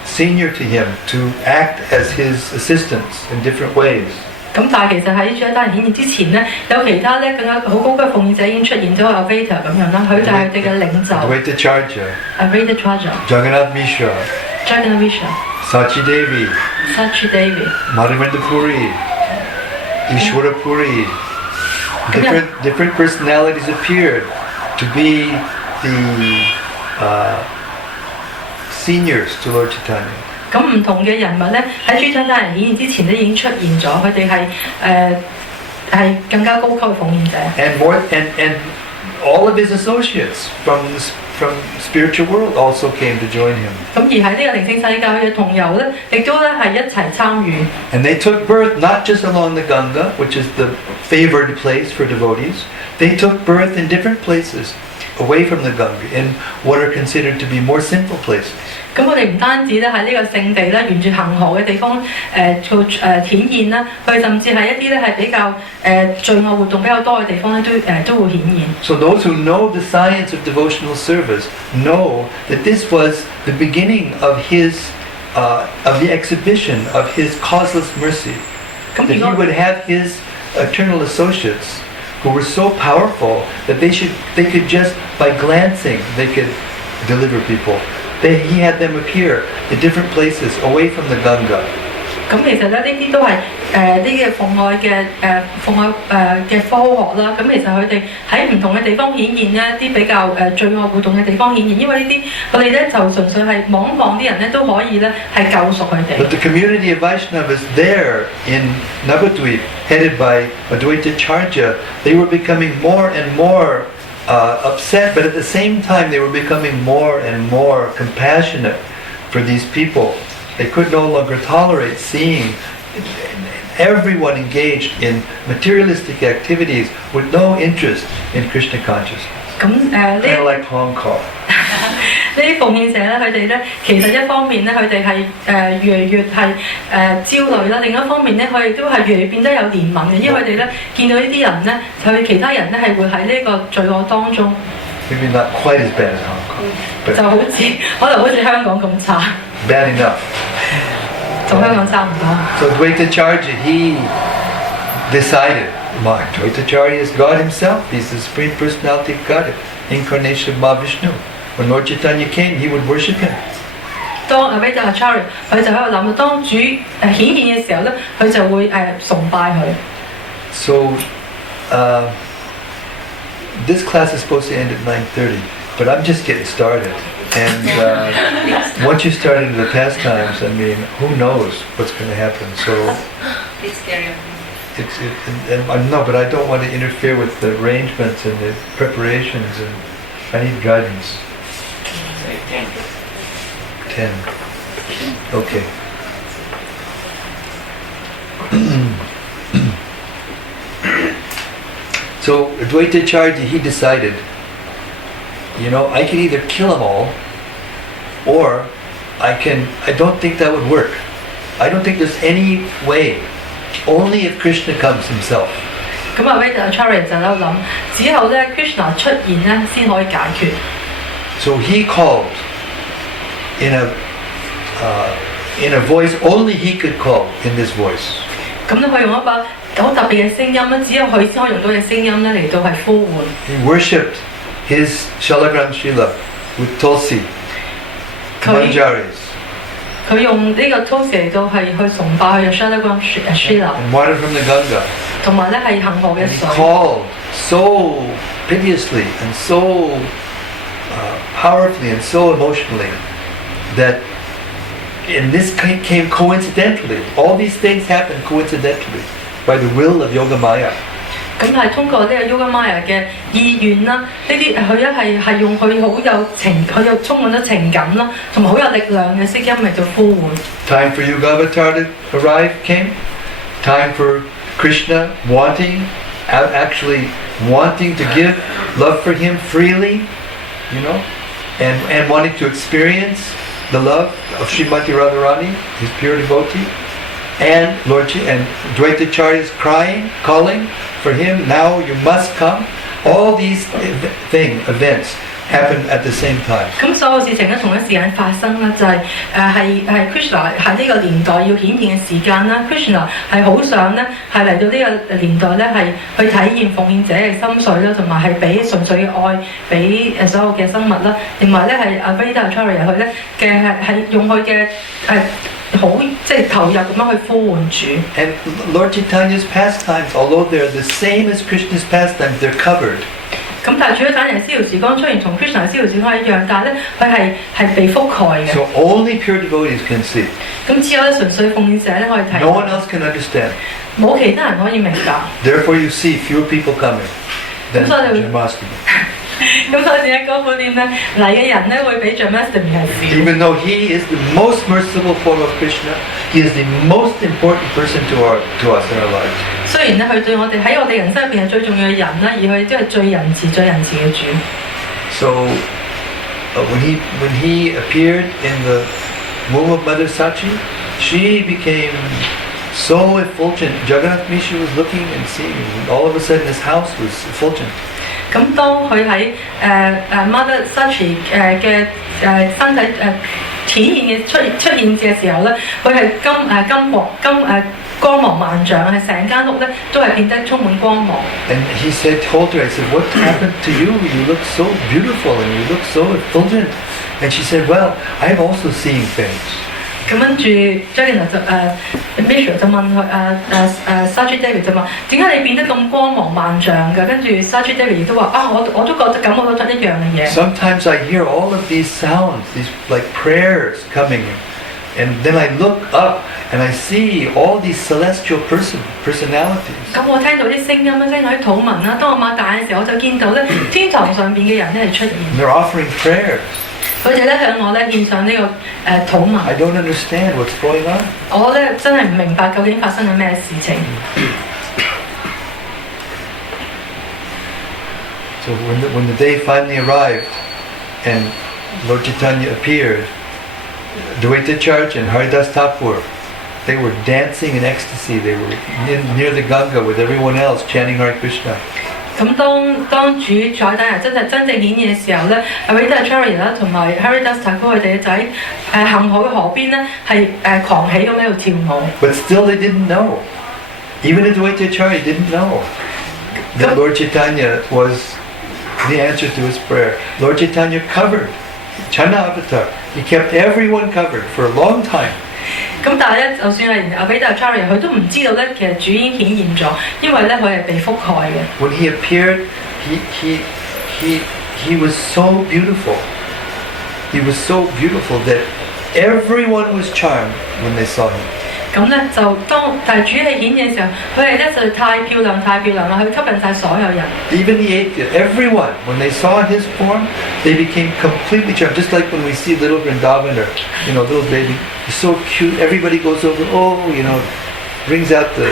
senior to him, to act as his assistants in different ways. 咁但係其實喺主一單顯現之前咧，有其他咧更加好高級奉獻者已經出現咗阿 Vata 咁樣啦，佢就係佢哋嘅領袖。 Advaita Charya, 阿 Vata Traja、Jagannath Mishra, Jagannatha、Sachi Devi, Sachi Devi。 Madhavendra Puri, Ishwara Puri. Different personalities appeared to be the seniors to Lord Chaitanya. 咁唔同嘅人物咧喺主一單顯現之前咧已經出現咗，佢哋係更加高級嘅奉獻者。 And all of his associates from spiritual world also came to join him. 咁而喺呢個靈性世界嘅同遊咧，亦都咧係一齊參與。 And they took birth not just along the Ganga, which is the favored place for devotees. They took birth in different places away from the Ganga, in what are considered to be more simple places. 咁我哋唔單止咧喺呢個聖地咧，沿住恒河嘅地方顯現啦，佢甚至係一啲咧係比較罪惡活動比較多嘅地方咧，都會顯現。 So those who know the science of devotional service know that this was the beginning of his of the exhibition of his causeless mercy. 咁 That 如 he 果 would have his eternal associates who were so powerful that they could just by glancing they could deliver people. He had them appear in different places away from the Ganga. 咁其實咧，呢啲都係呢啲奉愛嘅嘅科學啦。咁其實佢哋喺唔同嘅地方顯現呢啲比較罪惡活動嘅地方顯現，因為呢啲我哋咧就純粹係網放啲人咧都可以咧係救贖佢哋。 But the community of Vaishnavas there in Navadvip, headed by Advaita Charya, they were becoming more and more upset, but at the same time they were becoming more and more compassionate for these people. They could no longer tolerate seeing everyone engaged in materialistic activities with no interest in Krishna consciousness. 咁 Kind of like Hong Kong. 呢啲奉獻者咧，佢哋咧其實一方面咧，佢哋係越嚟越係焦慮啦；另一方面咧，佢哋都係越嚟越變得有憐憫嘅，因為佢哋咧見到呢啲人咧，佢其他人咧係會喺呢個罪惡當中。 Maybe not quite as bad as Hong Kong, but 就好似可能好似香港咁差， bad enough. 同香港差唔多。 So Advaita Charya, he decided, Advaita Charya is God himself. He's the Supreme Personality of Godhead, incarnation of Mahavishnu. When Lord Chaitanya came, he would worship him. 當阿 Advaita Acharya 佢就喺度諗，當主顯現嘅時候咧，佢就會崇拜佢。 So this class is supposed to end at 9:30, but I'm just getting started. And once you start into the pastimes, I mean, who knows what's going to happen? So Please carry on. and I know, but I don't want to interfere with the arrangements and the preparations, and I need guidance. 10. Okay. So Advaita Charya, he decided, I can either kill them all, or I don't think that would work. I don't think there's any way. Only if Krishna comes himself. 咁阿 Advaita Acharya 就喺度諗，只有咧 Krishna 出現咧先可以解決。 So he called in a voice only he could call in this voice. 咁咧佢用一把好特別嘅聲音咧，只有佢先可以用到嘅聲音咧嚟到係呼喚。 He worshipped his Shalagram Shila with Tulsi, Manjaris, 佢用呢個 Tulsi 嚟到係去崇拜佢嘅 Shalagram Shila， and water from the Ganga. 同埋咧係恒河嘅 And he 水。 called so piteously and so powerfully and so emotionally that, and this came coincidentally. All these things happened coincidentally by the will of Yogamaya. 咁係通過呢個 Yogamaya 嘅意願啦，呢啲佢一係用佢好有情，佢有充滿咗情感啦，同埋好有力量嘅聲音嚟到呼喚。 Time for Yuga Avatar to arrive came. Time for Krishna actually wanting to give love for him freely, and wanting to experience the love of Srimati Radharani, his pure devotee, and and Advaita Acharya is crying, calling for him. Now you must come. All these events happened at the same time. 咁所有事情咧同一時間發生啦，就係係 Krishna 喺呢個年代要顯現嘅時間啦。Krishna 係好想咧係嚟到呢個年代咧係去體驗奉獻者嘅心髓啦，同埋係俾純粹嘅愛俾所有嘅生物啦，同埋咧係阿 Advaita Acharya 佢咧嘅係用佢嘅好即係投入咁樣去呼喚主。 And Lord Chaitanya's pastimes, although they're the same as Krishna's pastimes, they're covered. 咁但係主要等人逍遙時光雖然同 Krishna 逍遙時光一樣，但係咧佢係被覆蓋嘅。 So only pure devotees can see. 咁只有咧純粹奉獻者咧可以睇 No one else can understand. 冇其他人可以明白。 Therefore you see fewer people coming than So they- Janmashtami. 咁所以點解嗰本年咧嚟嘅人咧會比 Janmashtami 係少？ Even though he is the most merciful form of Krishna, he is the most important person to us in our lives. 雖然咧佢對我哋喺我哋人生入邊係最重要嘅人啦，而佢都係最仁慈嘅主。 So when he appeared in the womb of Mother Sachi, she became so effulgent. Jagannath Mishra was looking and seeing, and all of a sudden his house was effulgent. 咁當佢喺Mother Sachi 嘅身體顯現嘅出現嘅時候咧，佢係光芒萬丈，係成間屋咧都係變得充滿光芒。And he told her, I said, what happened to you? You look so beautiful and you look so effulgent. And she said, well, I'm also seeing things. 咁跟住 Jagina 就Misha 就問佢Saji David 就話點解你變得咁光芒萬丈嘅？跟住 Saji David 亦都話我都覺得感覺到一樣嘅嘢。Sometimes I hear all of these sounds, these like prayers coming, and then I look up and I see all these celestial personalities. 咁我聽到啲聲音聽到啲禱文啦。當我擘大嘅時候，我就見到咧天堂上邊嘅人咧係出現。And they're offering prayers. 佢哋咧向我咧獻上呢個禱文。I don't understand what's going on. 我咧真係唔明白究竟發生緊咩事情。So when the day finally arrived and Lord Chaitanya appeared, Dvaitacharya and Haridas Thakur, they were dancing in ecstasy. They were near the Ganga with everyone else chanting Hare Krishna. 咁當主宰底人真正顯現嘅時候咧 ，Dvaitacharya 啦同埋 Haridas Thakur 佢哋嘅仔行海河邊咧係狂喜咁喺度跳舞。But still they didn't know. Even the Dvaitacharya didn't know that Lord Chaitanya was the answer to his prayer. Lord Chaitanya covered Chana Avatar. He kept everyone covered for a long time. 咁但係咧，就算係Dvaitacharya佢都唔知道咧，其實主已經顯現咗，因為咧佢係被覆蓋嘅。When he appeared, he was so beautiful. He was so beautiful that everyone was charmed when they saw him. 咁咧但係主係顯現嘅時候，佢係咧實在太漂亮啦，佢吸引晒所有人。Even the atheists, everyone, when they saw his form, they became completely charmed. Just like when we see little Vrindavan or, little baby, he's so cute. Everybody goes over, brings out the,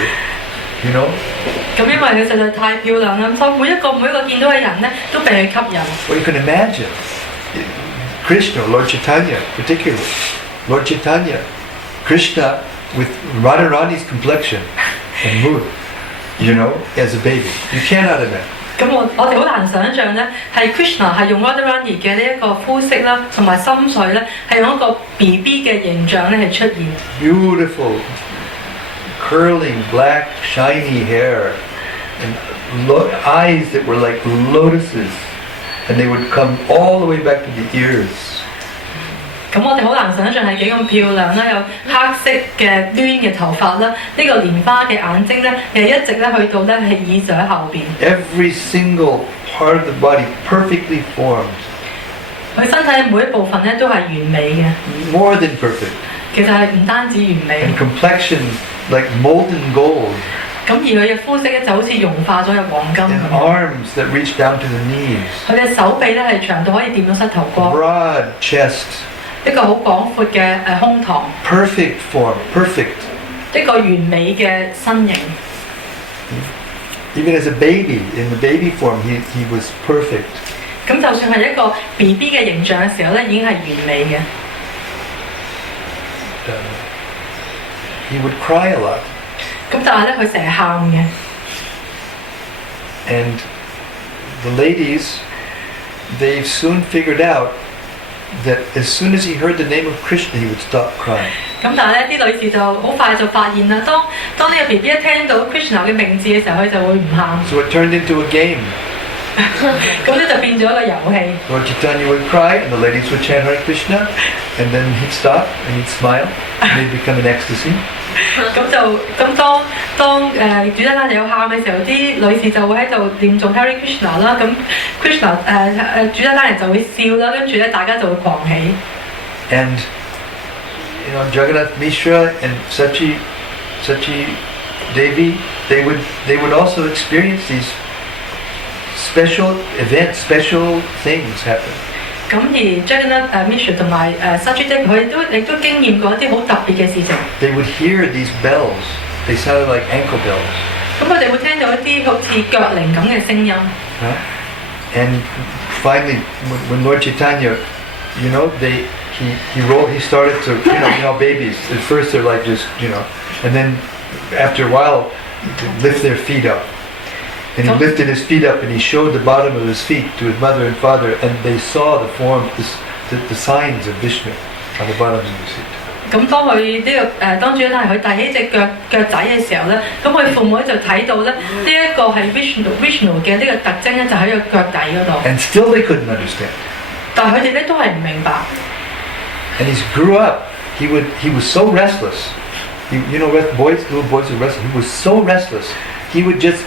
咁因為佢實在太漂亮啦，所以每一個見到嘅人咧都被佢吸引。Well, you can imagine Krishna, Lord Chaitanya, particularly Lord Chaitanya, Krishna with Radharani's complexion and mood, as a baby. You cannot imagine. 咁我哋好難想像咧，係 Krishna 係用 Radharani 嘅呢一個膚色啦，同埋心髓咧，係用一個 BB 嘅形象咧係出現。Beautiful, curling, black, shiny hair, and eyes that were like lotuses, and they would come all the way back to the ears. 咁我哋好難想像係幾咁漂亮啦，有黑色嘅攣嘅頭髮啦，呢個蓮花嘅眼睛咧，又一直咧去到咧係耳仔後邊。Every single part of the body perfectly formed. 佢身體每一部分咧都係完美嘅。More than perfect. 其實係唔單止完美。And complexion like molten gold. 咁而佢嘅膚色咧就好似融化咗嘅黃金咁。And arms that reach down to the knees. 佢嘅手臂咧係長到可以掂到膝頭哥。Broad chest. 一個好廣闊嘅胸膛。Perfect form, perfect. 一個完美嘅身形。Even as a baby, in the baby form, he was perfect. 咁就算係一個 BB 嘅形象嘅時候咧，已經係完美嘅。He would cry a lot. 咁但係咧，佢成日喊嘅。And the ladies, they soon figured out that as soon as he heard the name of Krishna, he would stop crying. 咁但係咧，啲女士就好快就發現啦，當呢個 BB 一聽到 Krishna 嘅名字嘅時候，佢就會唔喊。So it turned into a game. 咁咧就變咗一個遊戲。Lord Chaitanya would cry, and the ladies would chant Hare Krishna, and then he'd stop and he'd smile, and they'd become in ecstasy. 咁當主德丹有喊嘅時候，啲女士就會喺度念誦 Hare Krishna 啦，咁 Krishna 主德丹人就會笑啦，跟住咧大家就會狂喜。And Jagannath Mishra and Sachi Devi, they would also experience these special events, special things happen. 咁而 Jagannath Mishra 同埋Sachi Devi 佢亦都經驗過一啲好特別嘅事情。They would hear these bells. They sounded like ankle bells. 咁佢哋會聽到一啲好似腳鈴咁嘅聲音。And finally, when Lord Chaitanya, he started to, babies. At first they're like just, and then after a while, lift their feet up. And he lifted his feet up and he showed the bottom of his feet to his mother and father, and they saw the form, the signs of Vishnu. On the bottom of the seat. 咁當佢當主太佢遞起隻腳仔嘅時候咧，咁佢父母就睇到咧呢一個係 Vishnu 嘅呢個特徵咧，就喺個腳底嗰度。And still they couldn't understand. 但係佢哋咧都係唔明白。And he grew up. He was so restless. Little boys are restless. He was so restless. He would just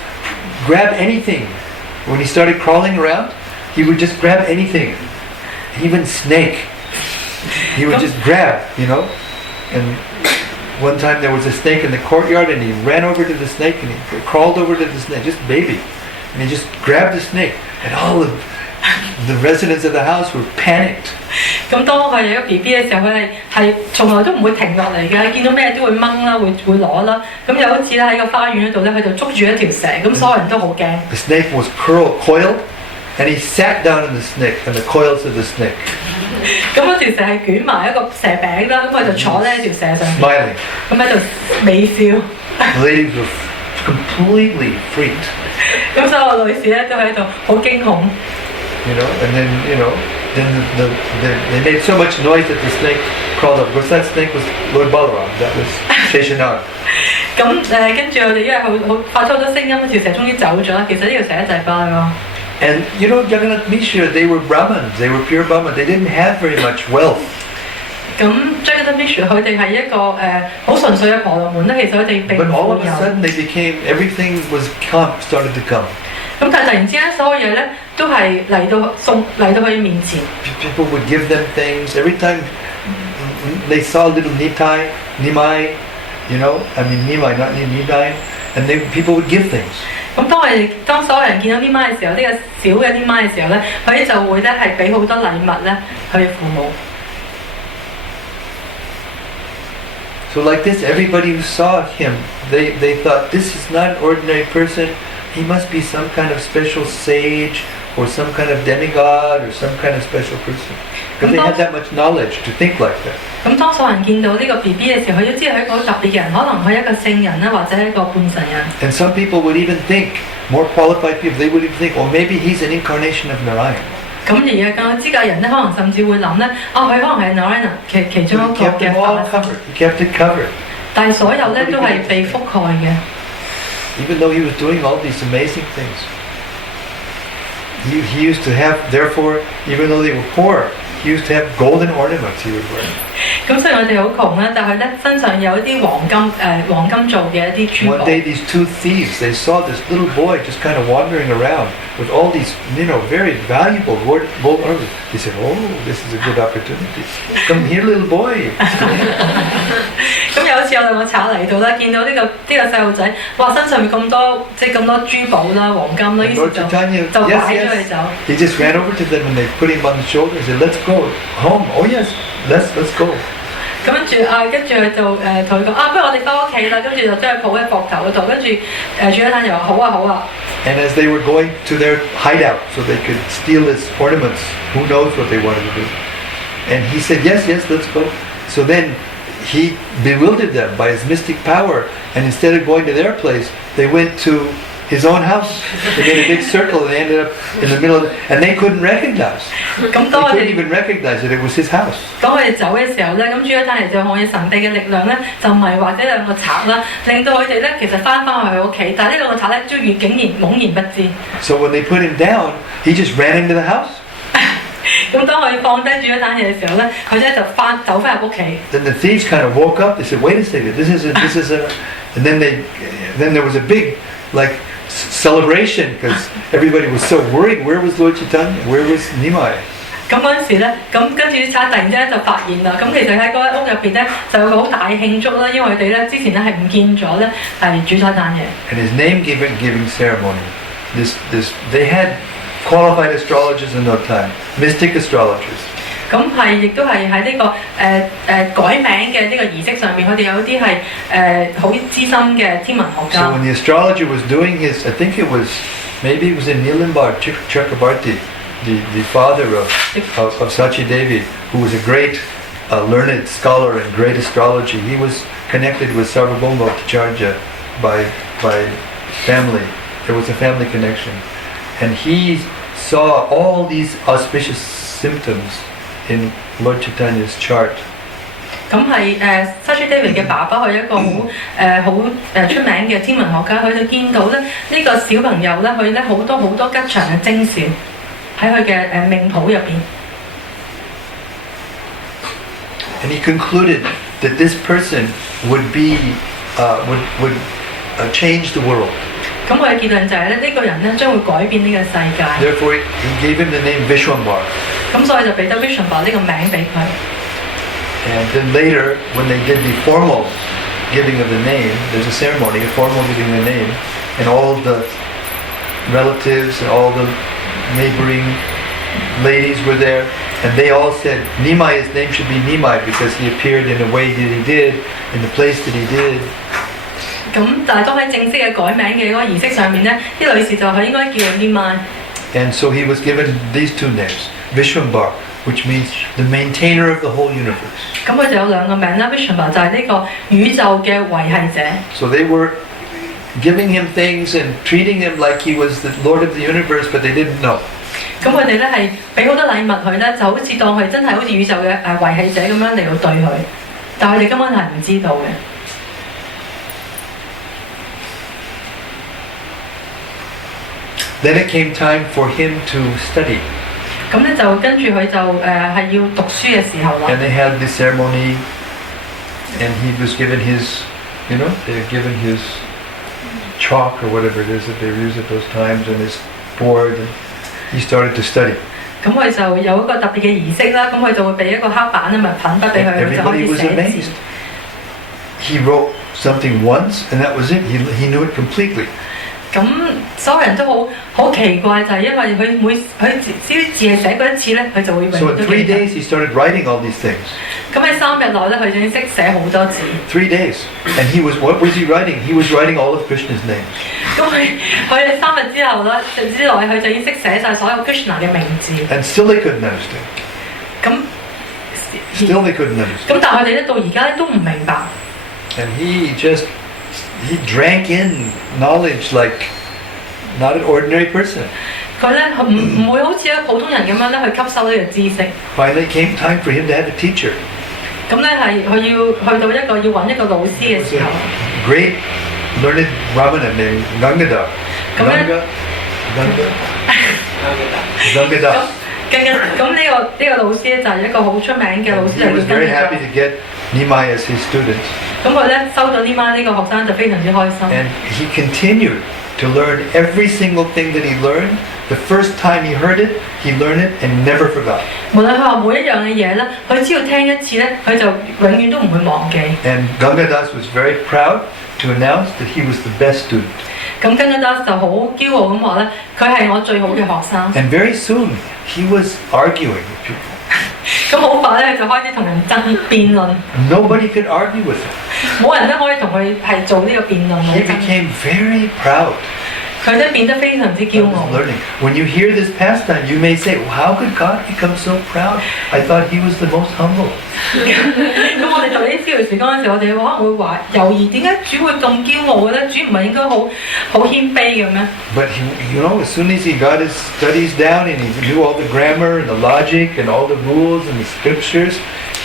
grab anything. When he started crawling around, he would just grab anything. Even snake. He would just grab, And one time there was a snake in the courtyard, and he ran over to the snake, and he crawled over to the snake, just a baby, and he just grabbed the snake, and all of the residents of the house were panicked. 咁當佢有個 BB 嘅時候，佢係從來都唔會停落嚟嘅，見到咩都會掹啦，會攞啦。咁有一次咧喺個花園嗰度咧，佢就捉住一條蛇，咁所有人都好驚。The snake was coiled, and he sat down in the coils of the snake. 咁嗰條蛇係捲埋一個蛇餅啦，咁佢就坐喺條蛇上面， Smiling. 咁喺度微笑。The ladies were completely freaked. 咁所有女士咧都喺度好驚恐。And then they made so much noise that the snake crawled up. Because that snake was Lord Balaram. That was Sheshanag. 咁跟住我哋因為好發出好多聲音，條蛇終於走咗啦。其實呢條蛇就係巴拉。And Jagannath Mishra, they were Brahmins. They were pure Brahmins. They didn't have very much wealth. 咁 Jagannath Mishra 佢哋係一個好純粹嘅婆羅門咧，其實佢哋並唔 But all 富 of a 有。 sudden, everything started to come. 咁但係突然之間，所有嘢咧都係嚟到佢面前。People would give them things every time they saw little Nimai, Nimai, not Nimai, and people would give things. 咁當所有人見到啲媽嘅時候，呢個小嘅啲媽嘅時候咧，佢哋就會咧係俾好多禮物咧佢嘅父母。So like this, everybody who saw him, they thought, this is not an ordinary person. He must be some kind of special sage or some kind of demigod or some kind of special person. Because they had that much knowledge to think like that. 咁當所有人見到呢個 BB 嘅時候，佢都知道係一個好特別嘅人，可能係一個聖人啦，或者係一個半神人。And some people would even think, more qualified people, they would even think, well, maybe he's an incarnation of Narayan. 咁而有更有資格人咧，可能甚至會諗咧，佢可能係 Narayana 其中一 He 個 kept 嘅 it all 化身。 covered. He kept it covered. 但係所有咧都係被覆蓋嘅。Even though he was doing all these amazing things. He used to have, therefore, even though they were poor, he used to have golden ornaments he would wear. 咁雖然我哋好窮啦，但係咧身上有一啲黃金做嘅一啲珠寶。One day these two thieves, they saw this little boy just kind of wandering around with all these, very valuable gold ornaments. They said, oh, this is a good opportunity. Come here, little boy. 咁有一次我哋個賊嚟到啦，見到呢個細路仔，哇身上面咁多珠寶啦、黃金啦，於是 Lord 就 Chaitanya, 擺咗佢走。 He just ran over to them and they put him on the shoulder and said, let's go home. Oh yes, let's go. 咁跟住佢就同佢講不如我哋翻屋企啦，跟住就將佢抱喺膊頭嗰度，跟住主一坦就話好啊好啊。And as they were going to their hideout so they could steal his ornaments, who knows what they wanted to do. And he said, yes, let's go. So then he bewildered them by his mystic power, and instead of going to their place, they went to his own house. They made a big circle and they ended up in the middle of it, and they couldn't recognize. They couldn't even recognize that it was his house. 當佢哋走嘅時候咧，咁主一坦嚟就用嘅神秘嘅力量咧，就迷惑呢兩個賊啦，令到佢哋咧其實翻去佢屋企，但係呢兩個賊咧竟然懵然不知。So when they put him down, he just ran into the house. 咁當佢放低主一坦嘢嘅時候咧，佢咧就走翻入屋企。Then the thieves kind of woke up. They said, "Wait a second, this isn't." And then there was a big celebration because everybody was so worried. Where was Lord Chaitanya? Where was Nimai? 咁嗰陣時咧，咁跟住啲賊突然之間就發現啦。咁其實喺嗰間屋入邊咧，就有個好大嘅慶祝啦，因為佢哋咧之前咧係唔見咗咧係主所誕嘢。And his name giving ceremony. They had qualified astrologers in no time, mystic astrologers. 咁係亦都係喺呢個改名嘅呢個儀式上面，佢哋有啲係好資深嘅天文學家。So when the astrologer was doing his, I think it was in Nilambar, Chakrabarti, the father of Sachi Devi, who was a great learned scholar and great astrology. He was connected with Sarvabhauma Bhattacharya by family. There was a family connection. And he saw all these auspicious symptoms in Lord Chaitanya's chart. 咁係Kbdg 嘅爸爸係一個好出名嘅天文學家，佢就見到咧呢個小朋友咧，佢咧好多吉祥嘅徵兆喺佢嘅命譜入邊。And he concluded that this person would change the world. 咁我嘅結論就係咧，呢個人咧將會改變呢個世界。Therefore, he gave him the name Vishwambar. 咁所以就俾咗 Vishwambar 呢個名俾佢。And then later, when they did the formal giving of the name, there's a ceremony, a formal giving of the name, and all the relatives and all the neighboring ladies were there, and they all said Nimai, his name should be Nimai because he appeared in the way that he did, in the place that he did. 咁但係當喺正式嘅改名嘅嗰個儀式上面咧，啲女士就係應該叫 Nimai。And so he was given these two names, Vishwambar, which means the maintainer of the whole universe. 咁佢就有兩個名啦 ，Vishwambar 就係呢個宇宙嘅維繫者。So they were giving him things and treating him like he was the Lord of the universe, but they didn't know. 咁佢哋咧係俾好多禮物佢咧，就好似當佢真係好似宇宙嘅維繫者咁樣嚟到對佢，但係佢哋根本係唔知道嘅。Then it came time for him to study. 咁咧就跟住佢就係要讀書嘅時候啦。And they had the ceremony, and he was given his, they were given his chalk or whatever it is that they use at those times, and his board, and he started to study. 咁佢就有一個特別嘅儀式啦，咁佢就會俾一個黑板啊，咪粉筆俾佢，佢就可 Everybody 以 was 寫 amazed. 字。He wrote something once, and that was it. He knew it completely. 咁所有人都好奇怪，就係因為佢只要字係寫過一次咧，佢就會永 So 遠 in 都 3 記得。 days, he started writing all these things. 咁喺3日內咧，佢已經識寫好多字。 3 days. And what was he writing? He was writing all of Krishna's names. 咁佢哋3日之後咧，之內佢就已經識寫晒所有 Krishna 嘅名字。 And still they couldn't understand. 咁 Still they couldn't understand. 咁但係佢哋咧到而家咧都唔明白。And he drank in knowledge like not an ordinary person. 佢咧唔會好似一個普通人咁樣咧去吸收呢個知識。Finally came time for him to have a teacher. 咁咧係佢要去到要揾一個老師嘅時候。Great learned Brahmana named Gangada. Gangada. 咁呢個老師咧就係一個好出名嘅老師， He 就 was 叫 very 根 happy 嘅。 to get Nimai as his student. 咁佢咧收到呢班呢個學生就非常之開心。 And he continued to learn every single thing that he learned. The first time he heard it, he learned it and never forgot. 無論佢話每一樣嘅嘢咧，佢只要聽一次咧，佢就永遠都唔會忘記。 And Gangadas was very proud to announce that he was the best student. 咁跟住就好驕傲咁話咧，佢係我最好嘅學生。 And very soon, he was arguing with people. 咁好快咧，就開始同人爭辯論， Nobody could argue with him. 冇人都可以同佢係做呢個辯論 He 嘅。 became very proud 佢都變得非常之 of 驕 his 傲。 learning. When you hear this pastime, you may say, well, how could God become so proud? I thought he was the most humble. 咁我哋讀呢啲詩詞嗰陣時，我哋可能會猶豫點解主會咁驕傲嘅咧？主唔係應該好謙卑嘅咩？ But as soon as he got his studies down and he knew all the grammar and the logic and all the rules and the scriptures,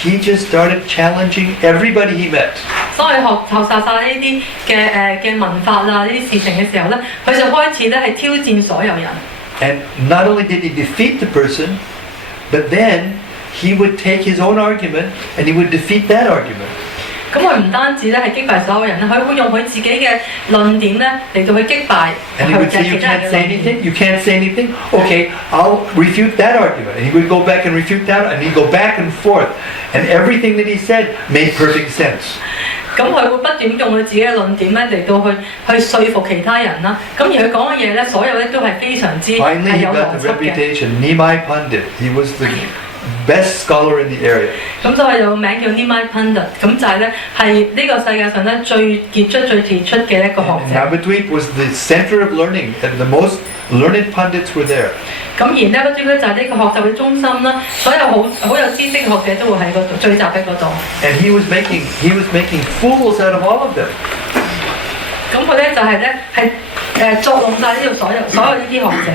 he just started challenging everybody he met. 當佢學習晒呢啲嘅文法啊呢啲事情嘅時候咧，佢就開始咧係挑戰所有人。 And not only did he defeat the person, but then he would take his own argument and he would defeat that argument. 咁佢唔單止咧係擊敗所有人咧，佢會用佢自己嘅論點咧嚟到去擊敗 And he would say, 其 you 他人 can't 嘅 say 論點。 anything, you can't say anything. Okay, I'll refute that argument. And he would go back and refute that, and he'd go back and forth. And everything that he said made perfect sense. 咁佢會不斷用佢自己嘅論點咧嚟到去說服其他人啦。咁而佢講嘅嘢咧，所有咧都係非常之 Finally, 係 he 有 got 邏 the 輯嘅。 reputation, Nimai Pandit. He was the best scholar in the area. 咁所以有個名叫 Nimai Pandit，咁就係咧係呢個世界上咧最傑出嘅一個學 And 者。 Navadvip was the center of learning, and the most learned pundits were there. 咁而呢個咧就係呢個學習嘅中心啦，所有好有知識嘅學者都會喺嗰度聚集喺嗰度。 And he was making fools out of all of them. 咁佢咧就係咧係作弄晒呢度所有呢啲學者。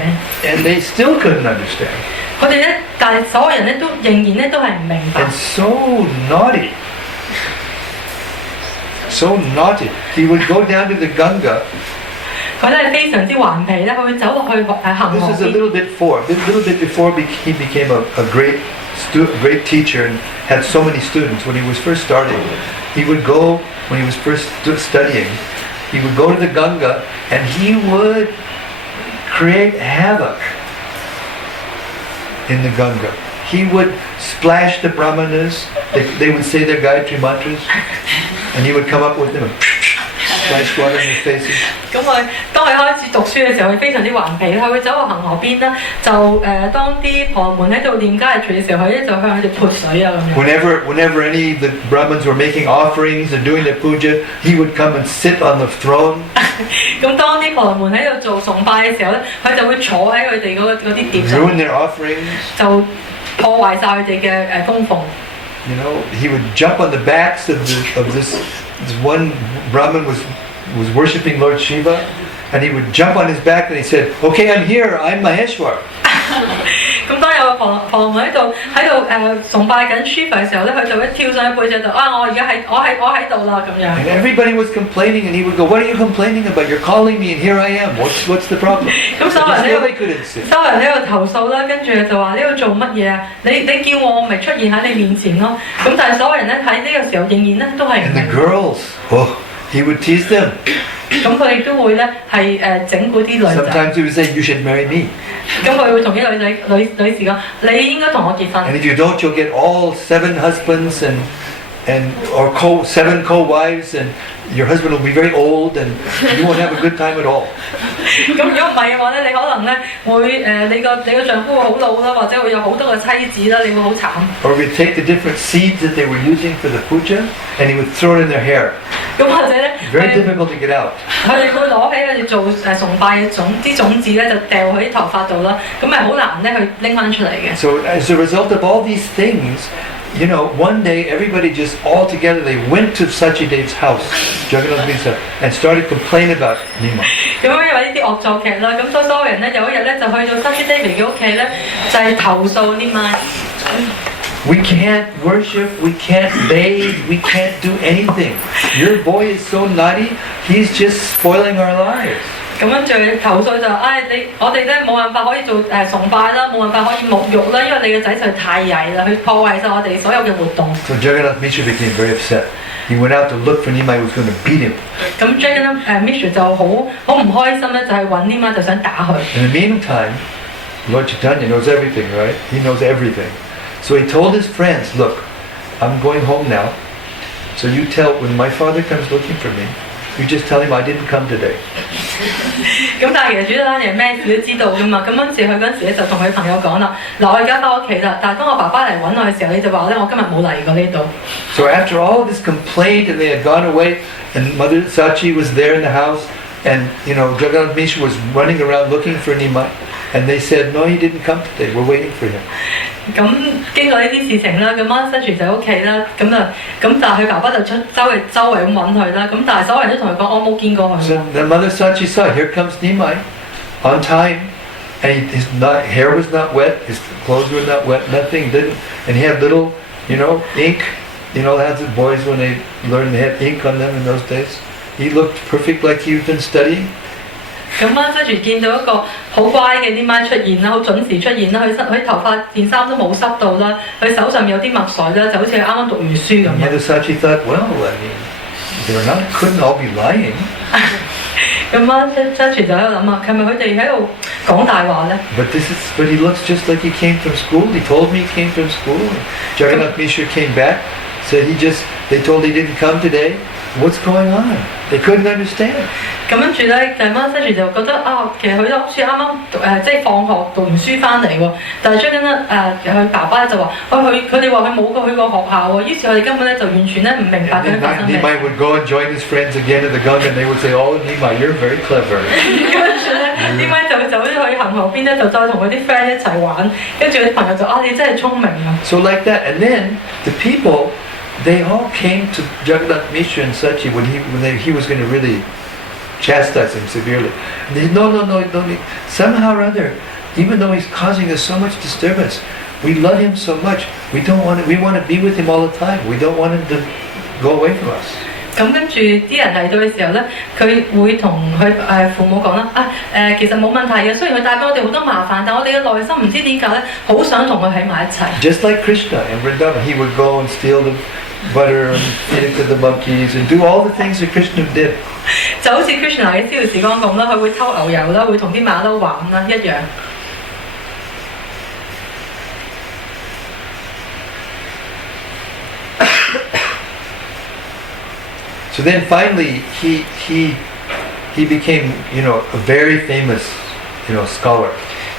And they still couldn't understand. 佢哋咧，但係所有人咧都仍然咧都係唔明白。 And so naughty so naughty. He would go down to the Ganga. 佢咧係非常之頑皮咧，佢會走落去行 This 河 is a 邊。 little bit before he became a great teacher and had so many students. When he was first starting, he would go, when he was first studying, he would go to the Ganga and he would create havoc in the Ganga. He would splash the brahmanas. They would say their Gayatri mantras, and he would come up with them and splash water in their faces. 咁當佢開始讀書嘅時候，佢非常之頑皮，佢會走落恒河邊啦，就當啲婆羅門喺度念伽利嘅時候，佢咧就向佢哋潑水啊咁樣。Whenever any of the Brahmins were making offerings and doing their puja, he would come and sit on the throne. 咁當啲婆羅門喺度做崇拜嘅時候咧，佢就會坐喺佢哋嗰啲碟上， Ruin their offerings. 就破壞晒佢哋嘅供奉。You know, he would jump on the backs of this one Brahmin was worshiping Lord Shiva, and he would jump on his back and he said, "Okay, I'm here. I'm Maheshwar." 咁當有個婆羅門喺度崇拜緊 Shiva 嘅時候咧，佢就會跳上去背脊度啊！我喺度啦咁樣。 And everybody was complaining, and he would go, "What are you complaining about? You're calling me, and here I am. What's the problem?" 咁所有 But 人 still 喺 they couldn't sit. 所有人喺度投訴啦，跟住就話你喺度做乜嘢啊？你叫我咪出現喺你面前咯。咁但係所有人咧喺呢個時候仍然咧都係唔 And the 明。 girls, oh, he would tease them. 咁佢亦都會咧係整蠱啲女仔。 Sometimes he would say, "You should marry me." 咁佢會同啲女士講：你應該同我結婚。 And if you don't, you'll get all 7 husbands or 7 co-wives, and your husband will be very old, and you won't have a good time at all. 咁如果唔係嘅話咧，你可能咧會你個丈夫會好老啦，或者會有好多個妻子啦，你會好慘。 Or we'd take the different seeds that they were using for the puja, and he would throw it in their hair. 咁或者咧， Very difficult to get out. 佢哋會攞起佢哋做崇拜嘅種子咧，就掉喺頭髮度啦，咁咪好難咧去拎翻出嚟嘅。 So as a result of all these things, you know, one day everybody just all together, they went to Sachidev's house, Jagannath Mishra, and started complaining about Nima. 咁因為呢啲惡作劇啦，咁所有人咧有一日咧就去到 Sachideva 嘅屋企咧，就係投訴呢晚。 We can't worship, we can't bathe, we can't do anything. Your boy is so naughty, he's just spoiling our lives. 咁樣最投訴就我哋咧冇辦法可以做崇拜啦，冇辦法可以沐浴啦，因為你個仔實在太曳啦，佢破壞晒我哋所有嘅活動。 So Jagannath Mishra became very upset. He went out to look for Nima, he was going to beat him. 咁 Jagannath Mishra 就好唔開心咧，就係揾呢晚就想打佢。 In the meantime, Lord Chaitanya knows everything, right? He knows everything. So he told his friends, "Look, I'm going home now. So you tell, when my father comes looking for me, you just tell him I didn't come today." 咁但係其實主單嘢咩事都知道噶嘛，咁嗰陣時佢嗰陣時咧就同佢朋友講啦，嗱我而家翻屋企啦，但係當我爸爸嚟揾我嘅時候，你就話咧我今日冇嚟過呢度。 So after all this complaint and they had gone away, and Mother Sachi was there in the house, and you know Jagannath Mishra was running around looking for Nima, and they said, "No, he didn't come today. We're waiting for him." 咁經過呢啲事情啦，咁媽生住就喺屋企啦，咁但係佢爸爸就出周圍咁揾佢啦，咁但係所有人都同佢講我冇見過佢。 So then Mother Sachi saw, here comes Nimai, on time, and his hair was not wet, his clothes were not wet, nothing, and he had little, you know, ink, you know, as the boys when they learned they had ink on them in those days. He looked perfect like he'd been studying. 咁媽生住見到一個好乖嘅啲媽出現啦，好準時出現啦，佢頭髮件衫都冇濕到啦，佢手上面有啲墨水啦，就好似佢啱啱讀完書咁樣。 Mother Sachi thought, well, I mean, couldn't all be lying. 咁媽生住就喺度諗啊，係咪佢哋喺度講大話咧？ But he looks just like he came from school. He told me he came from school. Jagannath Mishra came back, said they told he didn't come today. What's going on? They couldn't understand. 咁跟住咧，就媽生住就覺得其實佢都好似啱啱即係放學讀完書翻嚟喎，但係將緊咧佢爸爸就話，佢哋話佢冇去過學校喎，於是佢哋根本咧就完全咧唔明白緊發生咩。 Nimai would go and join his friends again at the Ganga, and they would say, "Oh, Nimai, you're very clever." 跟住咧，點解就走咗去行河邊咧，就再同佢啲 friend 一齊玩，跟住啲朋友就你真係聰明啊！ So like that, and then the people, they all came to Jagannath Mishra and Sachi when he was going to really chastise him severely. And they said, no. Somehow or other, even though he's causing us so much disturbance, we love him so much. We want to be with him all the time. We don't want him to go away from us. 咁跟住啲人嚟到嘅時候咧，佢會同佢父母講啦，其實冇問題嘅，雖然佢帶俾我哋好多麻煩，但我哋嘅內心唔知點解咧，好想同佢喺埋一齊。Just like Krishna in Vrindavan, he would go and steal the butter and feed it to the monkeys and do all the things that Krishna did. 就好似 Krishna 喺逍遙時光咁啦，佢會偷牛油啦，會同啲馬騮玩啦一樣。So then finally he became, a very famous, scholar.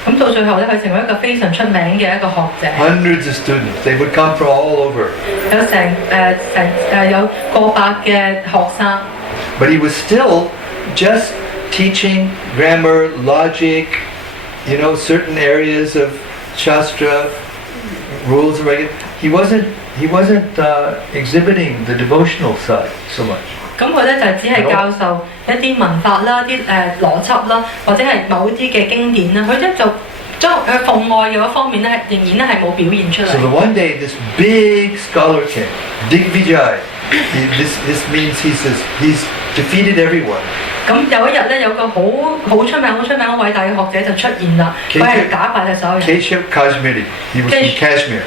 咁到最後咧，佢成為一個非常出名嘅一個學者。Hundreds of students, they would come from all over. 有過百嘅學生。But he was still just teaching grammar, logic, certain areas of Shastra, rules and regulations. He wasn't exhibiting the devotional side so much. 咁佢咧就只係教授一啲文法啦、啲邏輯啦，或者係某啲嘅經典啦。佢咧就將奉愛嘅嗰方面咧，仍然咧係冇表現出嚟。So the one day this big scholar came, Kbdg Hk. This means he's defeated everyone. 咁有一日咧，有個好出名、好偉大嘅學者就出現啦，佢係打敗晒所有人。Kashmiri. He was from Kashmir.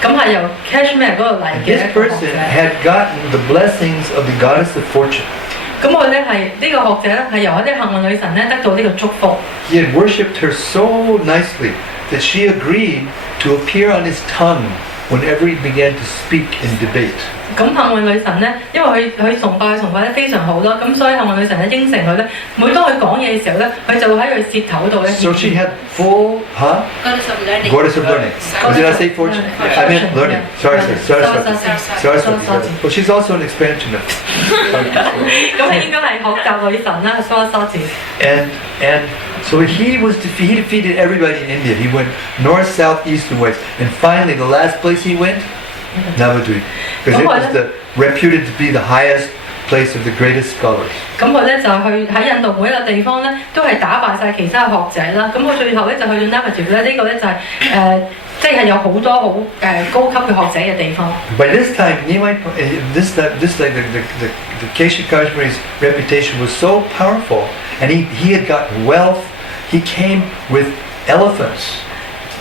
咁係由 Kashmir 嗰度嚟嘅 This 一個學 person 者。 had gotten the blessings of the goddess of fortune. 咁我咧係呢個學者咧係由一啲幸運女神咧得到呢個祝福。He had worshipped her so nicely that she agreed to appear on his tongue whenever he began to speak in debate. 咁幸運女神咧，因為佢崇拜得非常好啦，咁所以幸運女神咧應承佢咧，每當佢講嘢嘅時候咧，佢就會喺佢舌頭度咧。So she had full, Goddess of learning. Goddess of learning. Or did I say fortune? I meant learning. Sorry. Well, she's also an expansion of. 咁係應該係學習女神啦，Saraswati。And so he defeated everybody in India. He went north, south, east, and west. And finally, the last place he went, Navadvip, because it was reputed to be the highest place of the greatest scholars. 咁佢咧就去喺印度每一個地方咧，都係打敗晒其他學者啦。咁佢最後咧就去到 Navadvip 咧，呢個咧就係即係有好多好高級嘅學者嘅地方。By this time, the Kesha Kashmiri's reputation was so powerful, and he had gotten wealth. He came with elephants,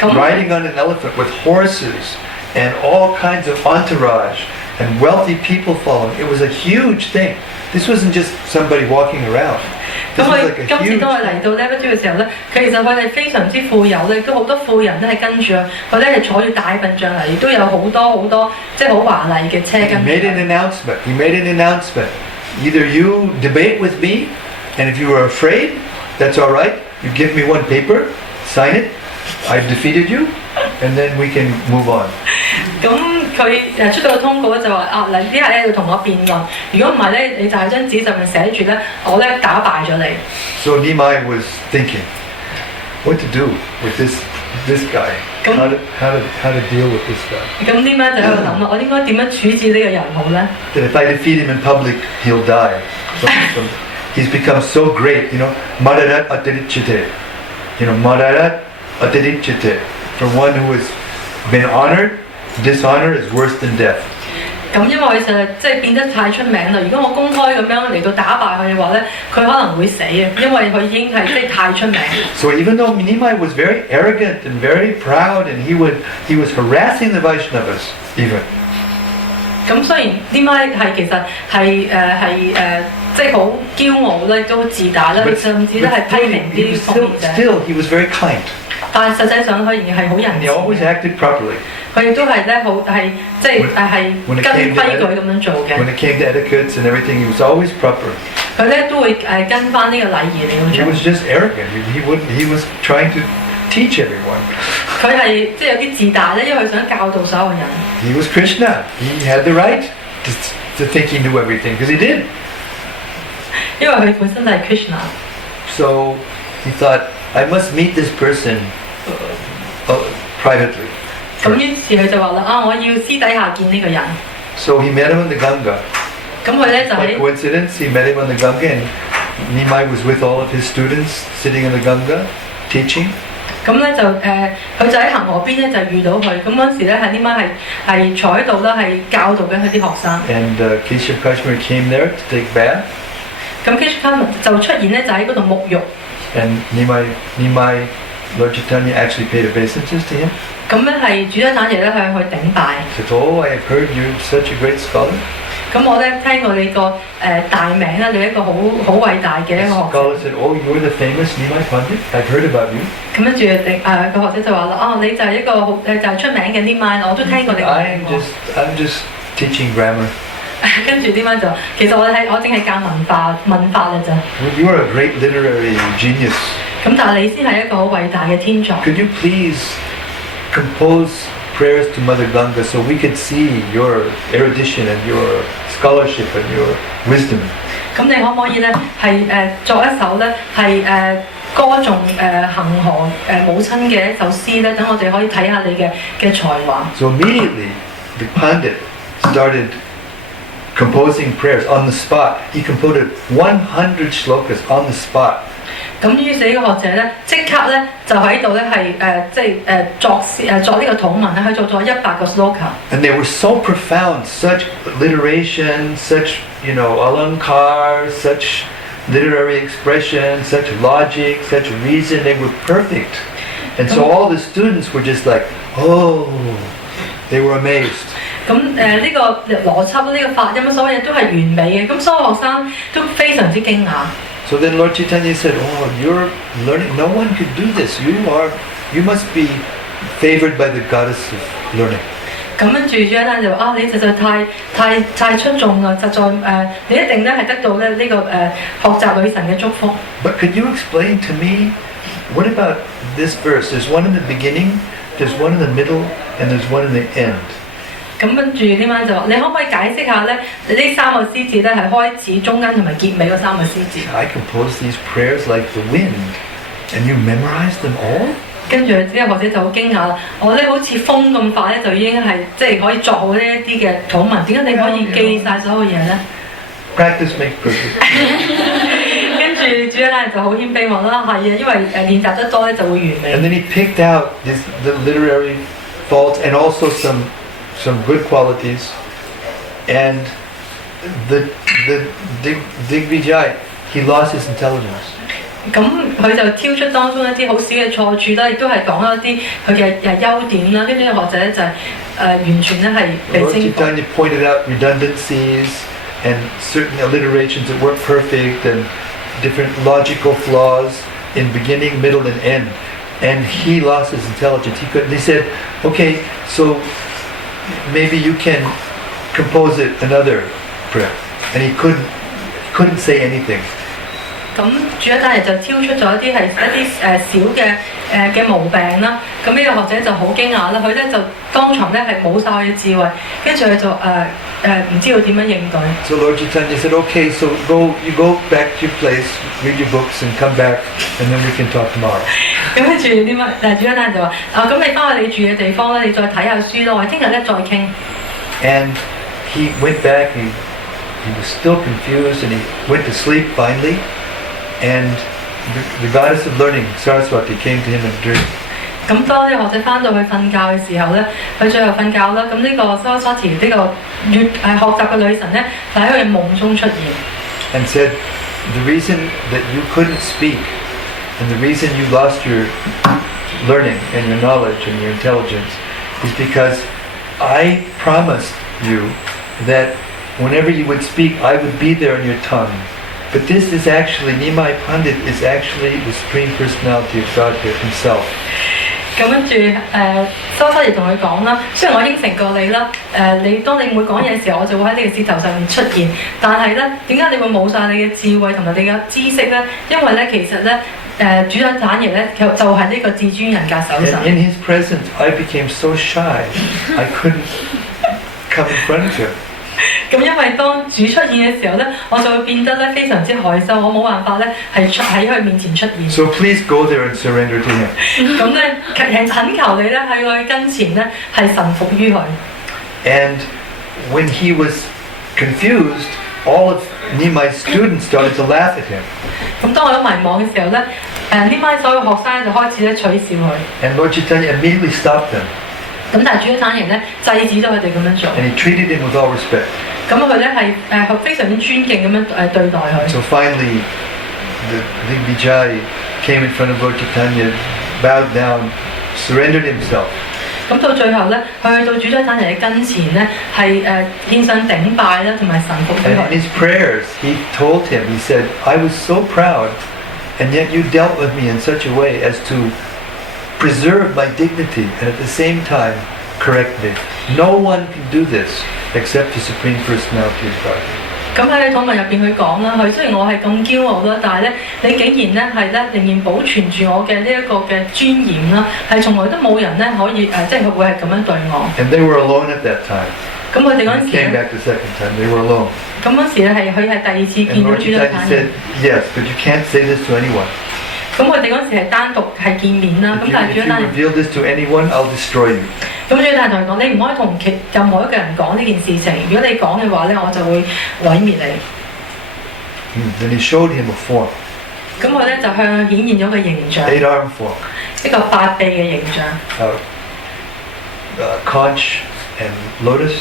riding on an elephant with horses and all kinds of entourage and wealthy people following. It was a huge thing. This wasn't just somebody walking around. 咁佢今次當佢嚟到 Navadvip 嘅時候咧，其實佢係非常之富有咧，都好多富人都係跟住佢咧係坐住大笨象嚟，亦都有好多即係好華麗嘅車跟住。He made an announcement. Either you debate with me, and if you are afraid, that's all right. You give me one paper, sign it. I've defeated you, and then we can move on. 咁佢出咗個通告咧，就話你呢下咧要同我辯論，如果唔係咧，你就喺張紙上面寫住咧，我咧打敗咗你。So Nimai was thinking, what to do with this guy? How to deal with this guy? 咁呢班就喺度諗啦，我應該點樣處置呢個人好咧？ That if I defeat him in public, he'll die. He's become so great, Madarat Atirichite. Madarat Atirichite. For one who has been honored, dishonor is worse than death. 咁因為佢實即係變得太出名啦。如果我公開咁樣嚟到打敗佢嘅話咧，佢可能會死啊，因為佢已經係即係太出名。So even though Nimai was very arrogant and very proud, and he was harassing the Vaishnavas even. 咁雖然Nimai係其實係即係好驕傲咧，都自大啦，甚至咧係批評啲奉獻者。Still, he was very kind. 但係實際上佢仍然係好仁 He 慈。 always acted properly. 佢亦都係咧好係即係跟規矩咁樣做嘅。 When it came to etiquettes and everything, he was always proper. 佢咧都會跟翻呢個禮儀嚟 He 到 was 做。 just arrogant. He was trying to teach everyone. 佢係即係有啲自大咧，因為佢想教導所有人。 He was Krishna. He had the right to think he knew everything, because he did. 因為佢本身就係 Krishna。 So he thought, I must meet this person privately. 咁於是佢就話啦，我要私底下見呢個人。 So he met him on the Ganga. 咁佢咧就 By 喺 coincidence, he met him on the Ganga, and Nimai was with all of his students sitting on the Ganga, teaching. 咁咧就佢就喺恒河邊咧就遇到佢，咁嗰陣時咧係點解係坐喺度啦，係教導緊佢啲學生。And Kbdg Hk came there to take bath. 咁 Kbdg Hk 就出現咧，就喺嗰度沐浴。And Nimai, Lord Chaitanya actually paid obeisances to him. 咁咧係主宰爺咧向佢頂拜。He said, "Oh, I have heard you're such a great scholar." 咁我咧聽過你個大名啦，你一個好偉大嘅一個 The 學 scholar 者。said, "Oh, you're the famous Nimai Pandit. I've heard about you." 咁跟住個學者就話啦，哦，你就係一個好就係出名嘅呢晚，我都聽過你個名喎。I'm just teaching grammar. 跟住呢晚就其實我淨係教文法嘅咋。You are a great literary genius. 咁但係你先係一個好偉大嘅天才。Could you please compose prayers to Mother Ganga so we could see your erudition and your scholarship and your wisdom? 咁你可唔可以咧係作一首咧係歌頌恒河母親嘅一首詩咧，等我哋可以睇下你嘅才華。So immediately the Pandit started composing prayers on the spot. He composed 100 shlokas on the spot. 咁於是呢個學者咧，即刻咧就喺度咧係作呢個禱文咧，佢做咗100個 sloka。And they were so profound, such alliteration, such alankar, such literary expression, such logic, such reason. They were perfect. And so all the students were just like, oh, they were amazed. 咁呢個邏輯呢個發音所有嘢都係完美嘅，咁所有學生都非常之驚訝。So then Lord Chaitanya said, "Oh, you're learning. No one could do this. You must be favored by the goddess of learning." 咁跟住主一單就話：你實在太出眾啦！實在你一定咧係得到咧呢個學習女神嘅祝福。But could you explain to me what about this verse? There's one in the beginning, there's one in the middle, and there's one in the end. 咁跟住呢晚就話：你可唔可以解釋下咧？呢3個詩字咧係開始、中間同埋結尾嗰3個詩字。I composed these prayers like the wind, and you memorized them all? 跟住之後學者就好驚訝啦！我咧好似風咁快咧，就已經係即係可以作好呢一啲嘅禱文。點解你可以記晒所有嘢咧？ Practice makes perfect. 跟住主一單就好謙卑話啦：係啊，因為練習得多咧就會完美。 And then he picked out the literary faults and also some good qualities, and the Kbdg, he lost his intelligence. 咁佢就挑出當中一啲好少嘅錯處啦，亦都係講一啲佢嘅優點啦。跟住呢個學者咧就係完全咧係被 Lord 征服。 Chaitanya pointed out redundancies and certain alliterations that weren't perfect and different logical flaws in beginning, middle, and end. And he lost his intelligence. He said, "Okay, so maybe you can compose it another prayer." And he couldn't say anything. 咁主一單日就挑出咗一啲小嘅毛病啦。咁呢個學者就好驚訝啦，佢咧就當場咧係冇晒佢嘅智慧，跟住佢就唔知道點樣應對。So Lord Chaitanya said, "Okay, so you go back to your place, read your books, and come back, and then we can talk tomorrow." 咁跟住點啊？主一單就話：咁你翻去你住嘅地方咧，你再睇下書咯，我哋聽日咧再傾。And he went back. He was still confused, and he went to sleep finally. And the goddess of learning, Saraswati, came to him in a dream. 咁當呢個學者翻到去瞓覺嘅時候咧，佢最後瞓覺啦。咁呢個 Saraswati 呢個學習嘅女神咧，就喺佢嘅夢中出現。And said, "The reason that you couldn't speak, and the reason you lost your learning and your knowledge and your intelligence, is because I promised you that whenever you would speak, I would be there in your tongue. But this is actually, Nimai Pandit is actually the Supreme Personality of Godhead himself." 咁跟住Saraswati同佢講啦，雖然我應承過你啦，當你每講嘢嘅時候，我就會喺你嘅舌頭上面出現。但係咧，點解你會冇晒你嘅智慧同埋你嘅知識咧？因為咧，其實咧，主宰產業咧，就係呢個至尊人格手神。And in his presence, I became so shy, I couldn't come in front of him. 咁因為當主出現嘅時候咧，我就會變得咧非常之害羞，我冇辦法咧係喺佢面前出現。So please go there and surrender to him. 咁咧懇求你咧喺佢跟前咧係臣服於佢。And when he was confused, all of Nimai's students started to laugh at him. 咁當我有迷惘嘅時候咧，呢班所有學生就開始咧取笑佢。 And Lord Chaitanya immediately stopped them. 咁但係主要產人咧制止咗佢哋咁樣做。 And he treated him with all respect. 咁佢咧係非常之尊敬咁樣對待佢。 So finally, the Kbdg came in front of Lord Chaitanya, bowed down, surrendered himself. 咁到最後咧，佢去到主宰產人嘅跟前咧，係獻上頂拜啦，同埋臣服俾 And 佢。 in his prayers, he told him, he said, I was so proud, and yet you dealt with me in such a way as to preserve my dignity and at the same time correct me. No one can do this except the Supreme Personality of God. 咁喺你討論入邊佢講啦，佢雖然我係咁驕傲啦，但係咧你竟然咧係咧仍然保存住我嘅呢一個嘅尊嚴啦，係從來都冇人咧可以即係佢會係咁樣對我。 And they were alone at that time. 咁佢哋嗰 When 陣 he 時 came 咧， back the second time, they were alone. 咁嗰時咧佢係第二次見 And 到 Lord 主宰 Chaitanya 產 said, 人。 yes, but you can't say this to anyone. 咁佢哋嗰陣時係單獨係見面啦， If 咁 you, 但係 if 主 you 宰產人。 reveal this to anyone, I'll destroy you. 咁主太同佢講：你唔可以同任何一個人講呢件事情。如果你講嘅話咧，我就會毀滅你。 Then he showed him a form, 咁佢咧就向佢顯現咗個形象， 8-arm form, 一個八臂嘅形象。 conch and lotus,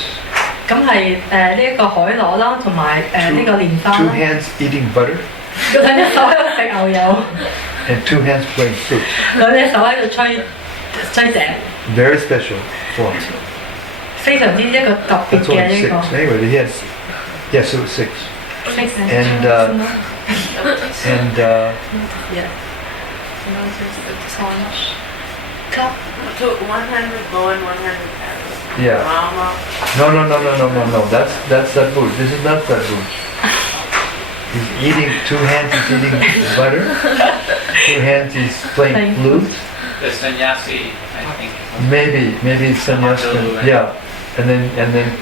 咁係呢一個海螺啦，同埋呢個蓮花 two 啦。 hands eating butter, 兩隻手喺度食牛油， and 2 hands playing flute. 兩隻手喺度吹笛， Very special form. 非常之一個特別 That's 嘅 only 呢 6. 個。 Anyway, he had, yes, it was 6. And Yeah. To 100 bow and 100 arrows. yeah. Rama. No. That's Sadhu. This is not Sadhu. He's eating, 2 hands he's eating butter, 2 hands he's playing flute. The sannyasi, I think. Maybe it's sannyasa. Yeah. And then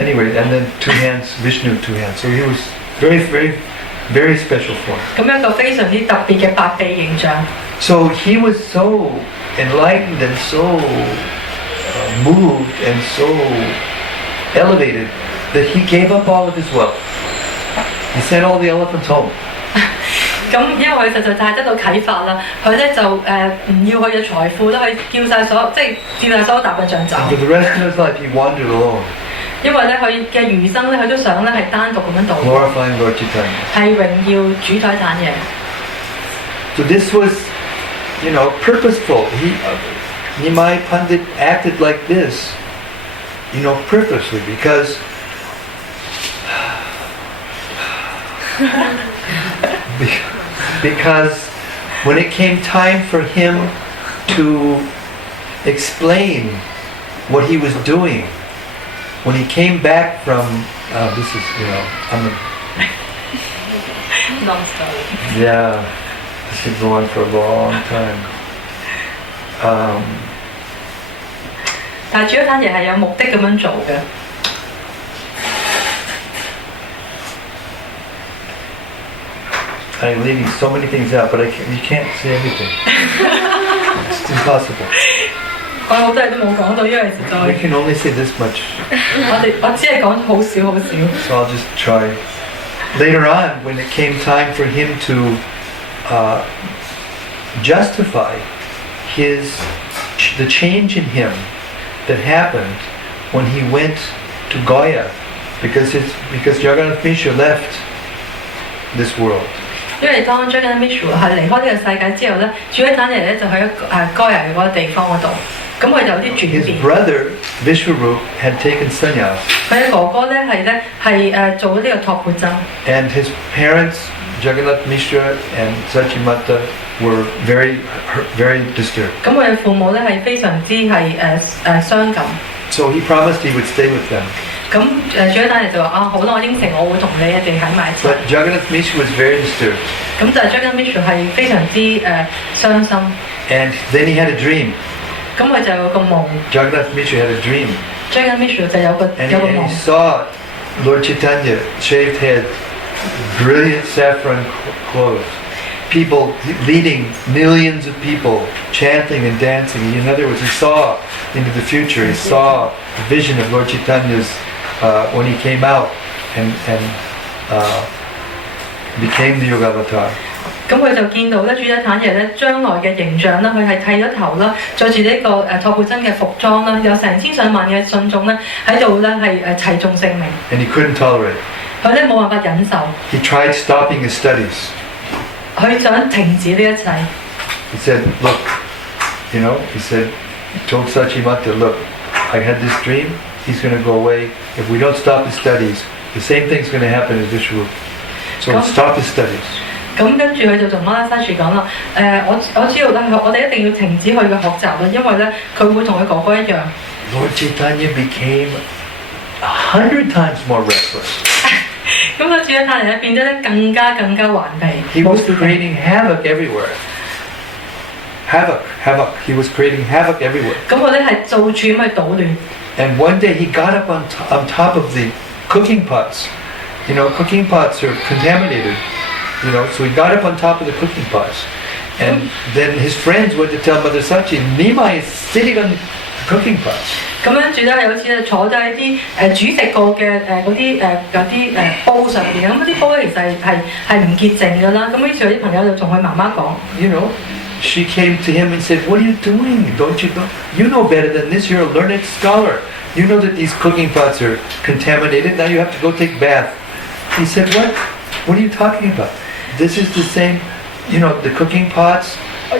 anyway, and then 2 hands, Vishnu 2 hands. So he was very special form. 咁一個非常之特別嘅八臂形象。 So he was so enlightened and so moved and so elevated that he gave up all of his wealth. He sent all the elephants home. 咁因為佢實在太得到啟發啦，佢咧就唔要佢嘅財富啦，佢叫晒所有叫晒所有大笨象走。 And for the rest of his life, he wandered alone, 因為咧佢嘅餘生咧，佢都想咧係單獨咁樣度過， glorifying Lord Chaitanya. 係榮耀主宰產嘢。 So this was, purposeful. Nimai Pandit acted like this, purposely because because when it came time for him to explain what he was doing, when he came back from, yeah, this could go on for a long time. 但係主宰產嘢係有目的咁樣做嘅。 I'm leaving so many things out, but you can't say everything. It's impossible. 我好多嘢都冇講到，因為實 We 在 can only say this much, 我只係講好少好少。 so I'll just try. Later on, when it came time for him to justify the change in him that happened when he went to Gaya, because Jagannath Mishra left this world. 因為當 Jagannath Mishra 係離開呢個世界之後咧，主宰產嘢咧就喺該人嗰個地方嗰度，咁佢就有啲轉 His 變。 brother Vishwarup had taken sannyas, 佢嘅哥哥咧係做呢個托缽僧， and his parents Jagannath Mishra and Sachimata were very disturbed. 咁佢嘅父母咧係非常之係傷感。 So he promised he would stay with them. 咁主宰產嘢就話好啦，我應承我會同你哋喺埋一齊。 But Jagannath Mishra was very disturbed. 咁就係 Jagannath Mishra 係非常之傷心。 And then he had a dream. 咁佢就有個夢 Jagannath Mishra had a dream. Jagannath Mishra 就有個 And 夢。 he saw Lord Chaitanya, shaved head, brilliant saffron clothes. People leading millions of people, chanting and dancing. In other words, he saw into the future. He saw a vision of Lord Chaitanya's when he came out and became the Yoga Avatar. 咁佢就見到咧主者坦爺咧將來嘅形象啦，佢係剃咗頭啦，着住呢個托缽真嘅服裝啦，有成千上萬嘅信眾咧喺度咧係齊眾聖名。And he couldn't tolerate. 佢咧冇辦法忍受， He tried stopping his studies. 佢想停止呢一切。He said, look, he said, told Sachimata, look, I had this dream, he's going to go away. If we don't stop his studies, the same thing's going to happen in Vishnu. So let's stop his studies. 咁跟住佢就同馬拉沙樹講啦，我知道咧，我哋一定要停止佢嘅學習啦，因為咧佢會同佢哥哥一樣。Lord Chaitanya became 100 times more restless. 咁個主人太嚟咧變得咧更加頑皮。He was creating havoc everywhere. Havoc. He was creating havoc everywhere. 咁佢咧係到處咁去搗亂。And one day he got up on top of the cooking pots. Cooking pots are contaminated. So he got up on top of the cooking pots. And then his friends went to tell Mother Sachi, Nima is sitting on the cooking pots. 咁跟住咧有次咧坐咗喺啲煮食過嘅嗰啲有啲煲上邊，咁啲煲咧其實係唔潔淨㗎啦。咁於是有啲朋友就同佢媽媽講。She came to him and said, what are you doing? Don't you know? You know better than this. You're a learned scholar. You know that these cooking pots are contaminated. Now you have to go take bath. He said, what? What are you talking about? This is the same, the cooking pots,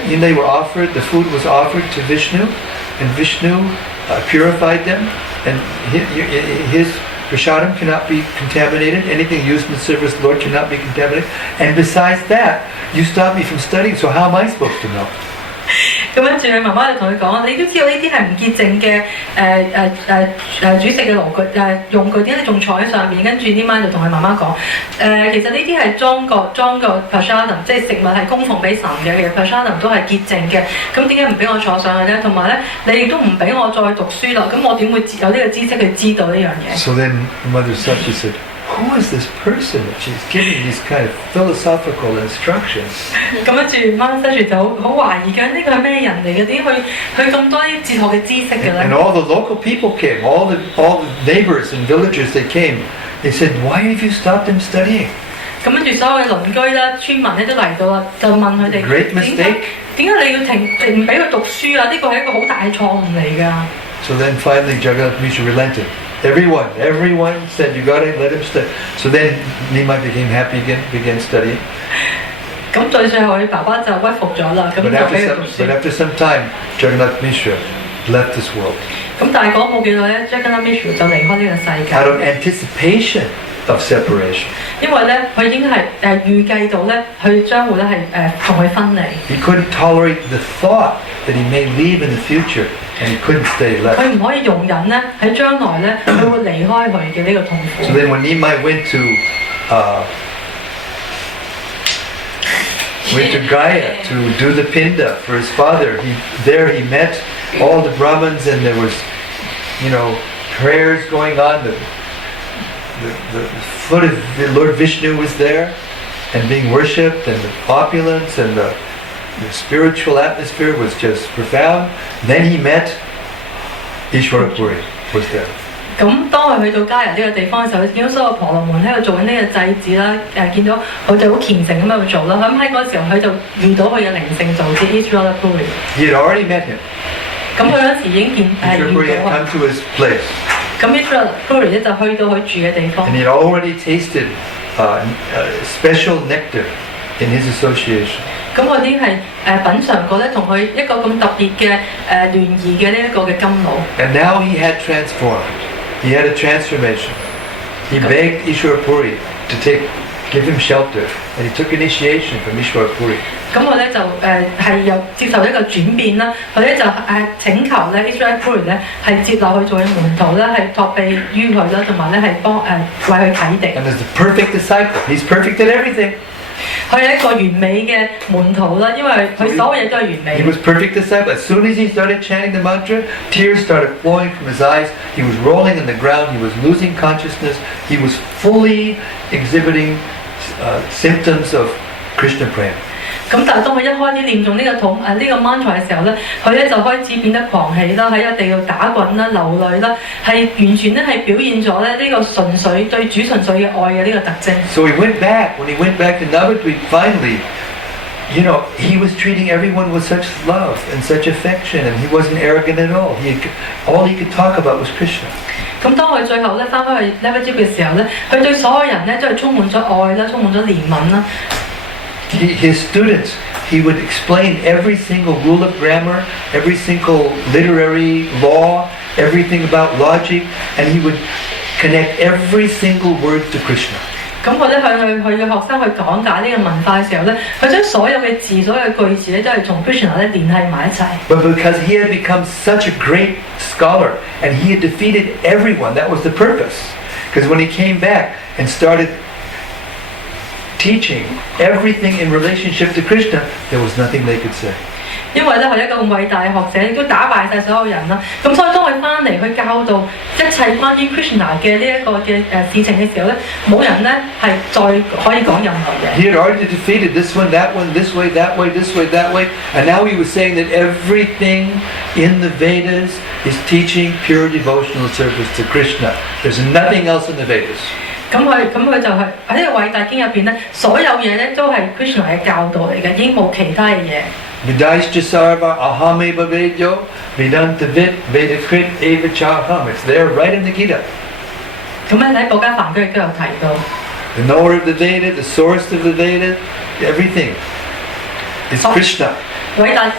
they were offered, the food was offered to Vishnu, and Vishnu purified them, and his prasadam cannot be contaminated. Anything used in the service of the Lord cannot be contaminated. And besides that, you stopped me from studying, so how am I supposed to know? 咁跟住佢媽媽就同佢講：你都知道呢啲係唔潔淨嘅煮食嘅爐具用具，點解你仲坐喺上面？跟住呢晚就同佢媽媽講：其實呢啲係裝個 prasadam， 即係食物係供奉俾神嘅，其實 prasadam 都係潔淨嘅。咁點解唔俾我坐上去咧？同埋咧，你亦都唔俾我再讀書啦。咁我點會有呢個知識去知道呢樣嘢 ？So then Mother Sachi said, who is this person that she's giving these kind of philosophical instructions? 咁跟住媽媽就好懷疑緊呢個係咩人嚟嘅？點解佢咁多啲哲學嘅知識嘅咧 And all the local people came, all the neighbors and villagers they came. They said, why have you stopped them studying? 咁跟住所有嘅鄰居啦、村民咧都嚟到啦，就問佢哋 Great mistake. 點解你要停唔俾佢讀書啊？呢個係一個好大嘅錯誤嚟㗎。So then finally Jagannath Mishra relented. Everyone said, you got to let him study. So then Nimai became happy again, began studying. 咁最後佢爸爸就屈服咗啦，咁就俾佢讀書。But after some time, Jagannath Mishra left this world. 咁但係講冇幾耐咧 ，Jagannath Mishra 就離開呢個世界。Out of anticipation of separation. 因為咧，佢已經係預計到咧，佢將會咧係同佢分離。He couldn't tolerate the thought that he may leave in the future, and he couldn't stay left. 佢唔可以容忍咧喺將來咧，佢會離開佢嘅呢個痛苦。So then when Nimai went to Gaya to do the pinda for his father, he met all the Brahmins, and there was, prayers going on. The foot of the Lord Vishnu was there and being worshipped, and the opulence and the spiritual atmosphere was just profound. Then he met Ishwara Puri was there. 咁當佢去到加人呢個地方嘅時候，佢見到所有婆羅門喺度做緊呢個祭祀啦，見到佢哋好虔誠咁喺度做啦。咁喺嗰時候佢就遇到佢嘅靈性造子 Ishwara Puri。He had already met him. 咁佢嗰時已經遇 Ishwara Puri had 到 come to his place. 咁 Ishwara Puri 咧就去到佢住嘅地方。And he had already tasted special nectar in his association. 咁我已經係品嚐過咧，同佢一個咁特別嘅聯誼嘅呢一個嘅甘露。And now he had transformed. He had a transformation. He begged Ishwara Puri to give him shelter, and he took initiation from Ishwara Puri. 咁我咧就係又接受一個轉變啦，佢咧就請求咧 Ishwara Puri 咧係接納佢做嘅門徒咧，係託庇於佢啦，同埋咧係幫為佢啟迪。And as the perfect disciple, he's perfect at everything. 佢係一個完美嘅門徒啦，因為佢所有嘢都係完美。He was perfect disciple. As soon as he started chanting the mantra, tears started flowing from his eyes. He was rolling on the ground. He was losing consciousness. He was fully exhibiting symptoms of Krishna prema. 咁但係當佢一開始念誦呢個 mantra 嘅時候咧，佢咧就開始變得狂喜啦，喺個地度打滾啦、流淚啦，係完全咧係表現咗咧呢個純粹對主純粹嘅愛嘅呢個特徵。So he went back. When he went back to Navadvip, finally, you know, he was treating everyone with such love and such affection, and he wasn't arrogant at all. All he could talk about was Krishna. 咁當佢最後咧翻返去 level 嘅時候咧，佢對所有人咧都係充滿咗愛啦，充滿咗憐憫啦。His students, he would explain every single rule of grammar, every single literary law, everything about logic, and he would connect every single word to Krishna. 咁佢咧向佢嘅學生去講解呢個文化嘅時候咧，佢將所有嘅字、所有嘅句子咧都係同 Krishna 咧聯繫埋一齊。But because he had become such a great scholar and he had defeated everyone, that was the purpose. Because when he came back and started teaching everything in relationship to Krishna, there was nothing they could say. 因為咧係一個咁偉大嘅學者，亦都打敗晒所有人啦。咁所以當佢翻嚟去教導一切關於 Krishna 嘅呢一個嘅事情嘅時候咧，冇人咧係再可以講任何嘢。He had already defeated this one, this way, that way, this way, that way, and now he was saying that everything in the Vedas is teaching pure devotional service to Krishna. There's nothing else in the Vedas. 咁佢就係喺呢個偉大經入邊咧，所有嘢咧都係 Krishna 嘅教導嚟嘅，已經冇其他嘅嘢。Vidaishcha sarva ahameva vedyo vedanta vid vedakrit eva chaham. It's there right in the Gita. 咁咧喺《寶家梵經》亦都有提到。The knower of the Veda, the source of the Veda, everything is Krishna. 偉大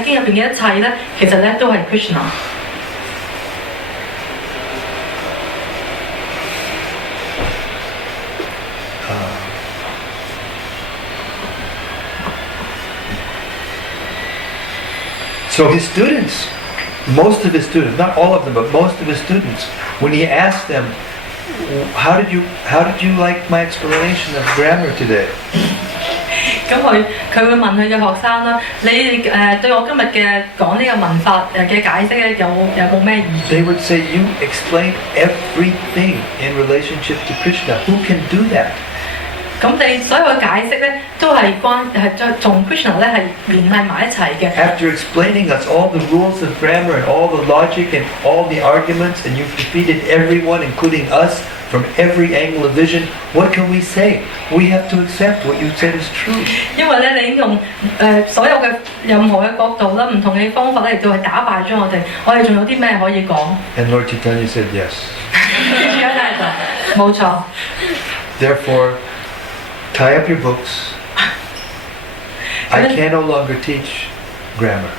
經入邊嘅一切咧，其實咧都係 Krishna。So his students, most of his students, not all of them, but most of his students, when he asked them, how did you like my explanation of grammar today? 咁佢會問佢嘅學生啦，你對我今日嘅講呢個文法嘅解釋咧，有冇咩意見 They would say, you explained everything in relationship to Krishna. Who can do that? 咁你所有嘅解釋咧，都係同 Krishna 咧係聯繫埋一齊嘅。After explaining us all the rules of grammar and all the logic and all the arguments, and you've defeated everyone, including us, from every angle of vision, what can we say? We have to accept what you said is true. 因為咧，你已經用所有嘅任何嘅角度啦，唔同嘅方法咧，嚟到係打敗咗我哋仲有啲咩可以講？ And Lord Chaitanya said yes. 冇錯。 Therefore, tie up your books. I can no longer teach grammar.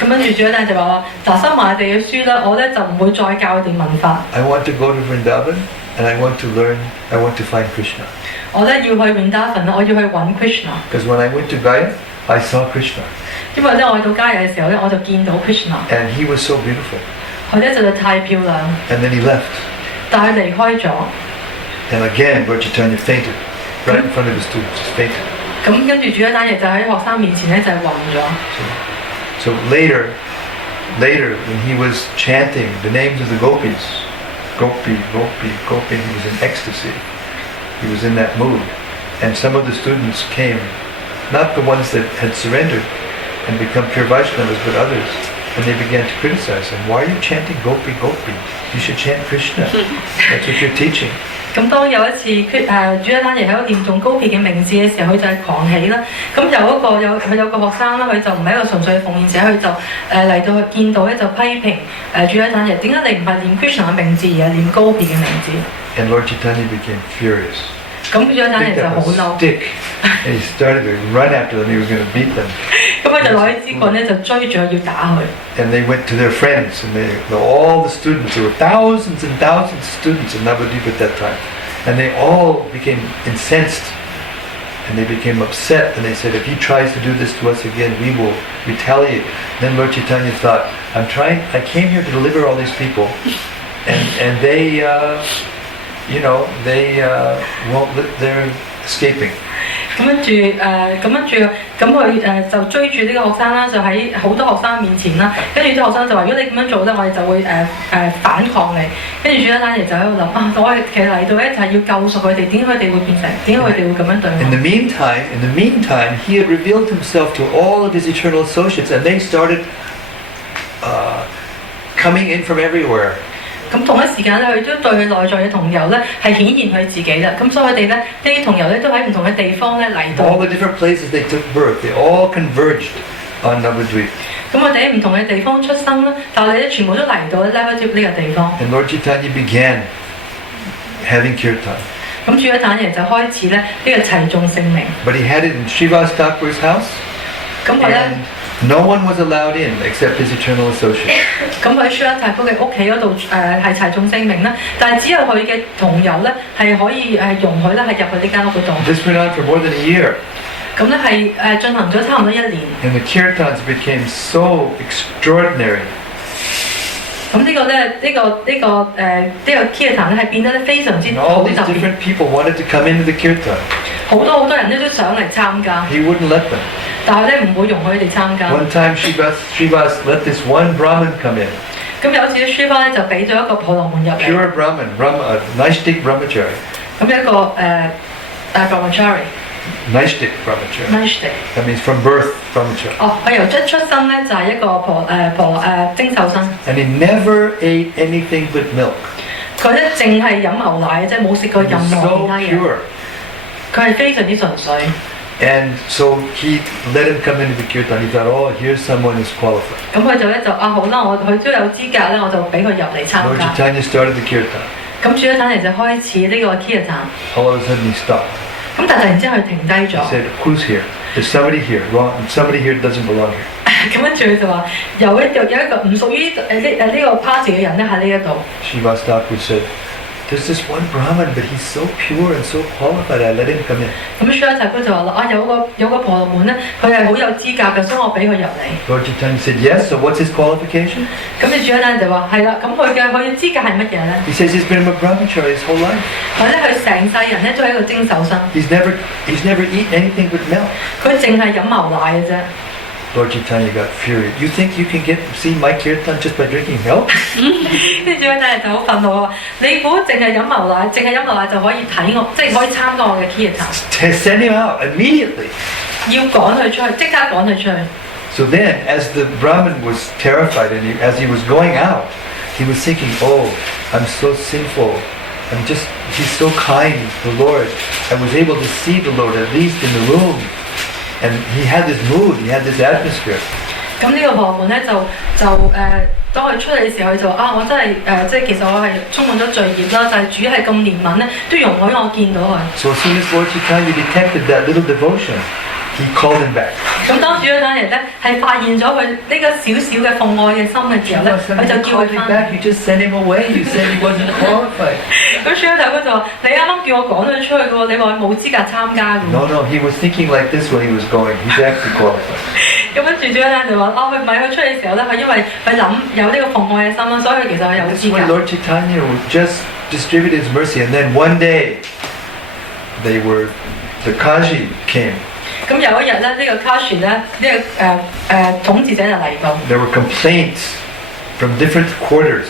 咁跟住主咧就話：嗱，收埋你哋嘅書啦，我咧就唔會再教你哋文法。 I want to go to Vrindavan and I want to learn, I want to find Krishna. 我咧要去 Vrindavan 我要去揾 Krishna。 Because when I went to Gaya, I saw Krishna. 因為咧我去到迦耶嘅時候咧，我就見到 Krishna。 And he was so beautiful. 佢咧實在太漂亮， And then he left. 但係離開咗。 And again, Lord Chaitanya fainted right in front of his students. Just fainted. 咁跟住主一單嘢就喺學生面前咧就係暈咗。 So later, when he was chanting the names of the gopis, Gopi, Gopi, Gopi, he was in ecstasy. He was in that mood. And some of the students came, not the ones that had surrendered and become pure Vaishnavas, but others. And they began to criticize him. Why are you chanting Gopi, Gopi? You should chant Krishna. That's what you're teaching. 咁當有一次主一單嘢喺度念誦高撇嘅名字嘅時候，佢就係狂喜啦。咁有個學生啦，佢就唔係一個純粹嘅奉獻者，佢就嚟到去見到咧就批評主一單嘢，點解你唔係念 Krishna 嘅名字而係念高撇嘅名字？ And Lord Chaitanya became furious. 咁主一單嘢就好 Picked up a 嬲， stick and he started to run after them. He was going to beat them. 咁佢就攞起支棍咧就追住佢要打佢。 And they went to their friends, and all the students, there were thousands and thousands of students in Navadvip at that time, and they all became incensed, and they became upset, and they said, if he tries to do this to us again, we will retaliate. Then Lord Chaitanya thought, I came here to deliver all these people, and they, they're escaping. 咁佢就追住呢個學生啦，就喺好多學生面前啦。跟住啲學生就話：如果你咁樣做咧，我哋就會反抗你。跟住主一單嘢就喺度諗我其實嚟到咧就係要救贖佢哋，點解佢哋會變成？點解佢哋會咁樣對我 In the meantime, he had revealed himself to all of his eternal associates, and they started coming in from everywhere. 咁同一時間咧，佢都對佢內在嘅同遊咧係顯現佢自己啦。咁所以佢哋咧呢啲同遊咧都喺唔同嘅地方咧嚟到。 All the different places they took birth, they all converged on Navadvip. 咁我哋喺唔同嘅地方出生啦，但係我哋咧全部都嚟到 Navadvip 呢個地方。 And Lord Chaitanya began having kirtan. 咁主一坦爺就開始咧呢個齊眾聖名。 But he had it in Srivas Thakur's house, 咁佢咧， and no one was allowed in except his eternal associate. 咁佢舒一太夫嘅屋企嗰度係齊眾聖名啦，但係只有佢嘅同友咧係可以容許咧係入去呢間屋嗰度。 This went on for more than a year, 咁咧係進行咗差唔多1年。 and the kirtans became so extraordinary. 咁呢個咧呢個 Kirtan 咧係變得咧非常之 And 好 all 特 these 別， different people wanted to come into the kirtan. 好多人咧都想嚟參加， He wouldn't let them. 但係咧唔會容許佢哋參加。 One time Srivas let this one Brahmin come in, 咁有一次咧，書花咧就俾咗一個婆羅門入嚟， pure Brahmin, Naishtik Brahmachari. 咁一個brahmachari Naishtik Brahmachari. Naishtik。 That means from birth Brahmachari. 哦，佢由出生咧就係一個精瘦生， And he never ate anything but milk. 佢咧淨係飲牛奶嘅啫，冇食過 He 任 was 何 so 其他嘢。 pure. 佢係非常之純粹。 And so he let him come into the kirtan. He thought, oh, here's someone who's qualified. 咁佢就咧就好啦，佢都有資格咧，我就俾佢入嚟參 Lord 加。 Chaitanya started the kirtan. 咁主一坦嚟就開始呢個 Kirtan。 All of a sudden he stopped. 咁但係突然之間佢停低咗， He said, who's here? There's somebody here. Wrong. Somebody here doesn't belong here. 咁跟住佢就話有一個唔屬於呢個 party 嘅人咧喺呢一度。 Srivas Thakur said, there's this one Brahmin, but he's so pure and so qualified. I let him come in. 咁舒一齊佢就話啦，有個婆羅門咧，佢係好有資格嘅，所以我俾佢入嚟。 Lord Chaitanya said, yes. So what's his qualification? 咁你主一坦就話係啦，咁佢嘅資格係乜嘢咧？ He says he's been a brahmachari his whole life. 佢咧佢成世人咧都係一個精瘦生， He's never eaten anything but milk. 佢淨係飲牛奶嘅啫。 Lord Chaitanya got furious. You think you can see my kirtan just by drinking milk? 跟住主一坦就好憤怒啊！你估淨係飲牛奶就可以睇我，即係可以參加我嘅 Kirtan？ Send him out immediately. 要趕佢出去，即刻趕佢出去。 So then, as the Brahmin was terrified and as he was going out, he was thinking, oh, I'm so sinful. He's so kind, the Lord. I was able to see the Lord, at least in the room. And he had this mood, he had this atmosphere. 咁呢個婆羅門咧當佢出嚟嘅時候，佢就話我真係即係其實我係充滿咗罪孽啦，但係主係咁憐憫咧，都容許我見到佢。 So as soon as Lord Chaitanya detected that little devotion, he called him back. 咁當主一坦爺咧係發現咗佢呢個少少嘅奉愛嘅心嘅時候咧，佢就叫佢翻。 back, you just sent him away. You said he wasn't qualified. 咁主一坦佢就話：你啱啱叫我趕佢出去嘅喎，你話佢冇資格參加嘅。 No, he was thinking like this when he was going. He's actually qualified. 咁跟住主一坦就話：佢唔係佢出去嘅時候咧，佢因為佢諗有呢個奉愛嘅心啦，所以佢其實係有 This 資 way 格。 Lord Chaitanya would just distribute his mercy, and then one day the Kaji came. 咁有一日咧，呢個 Kashi 咧，呢個統治者就嚟到。 There were complaints from different quarters.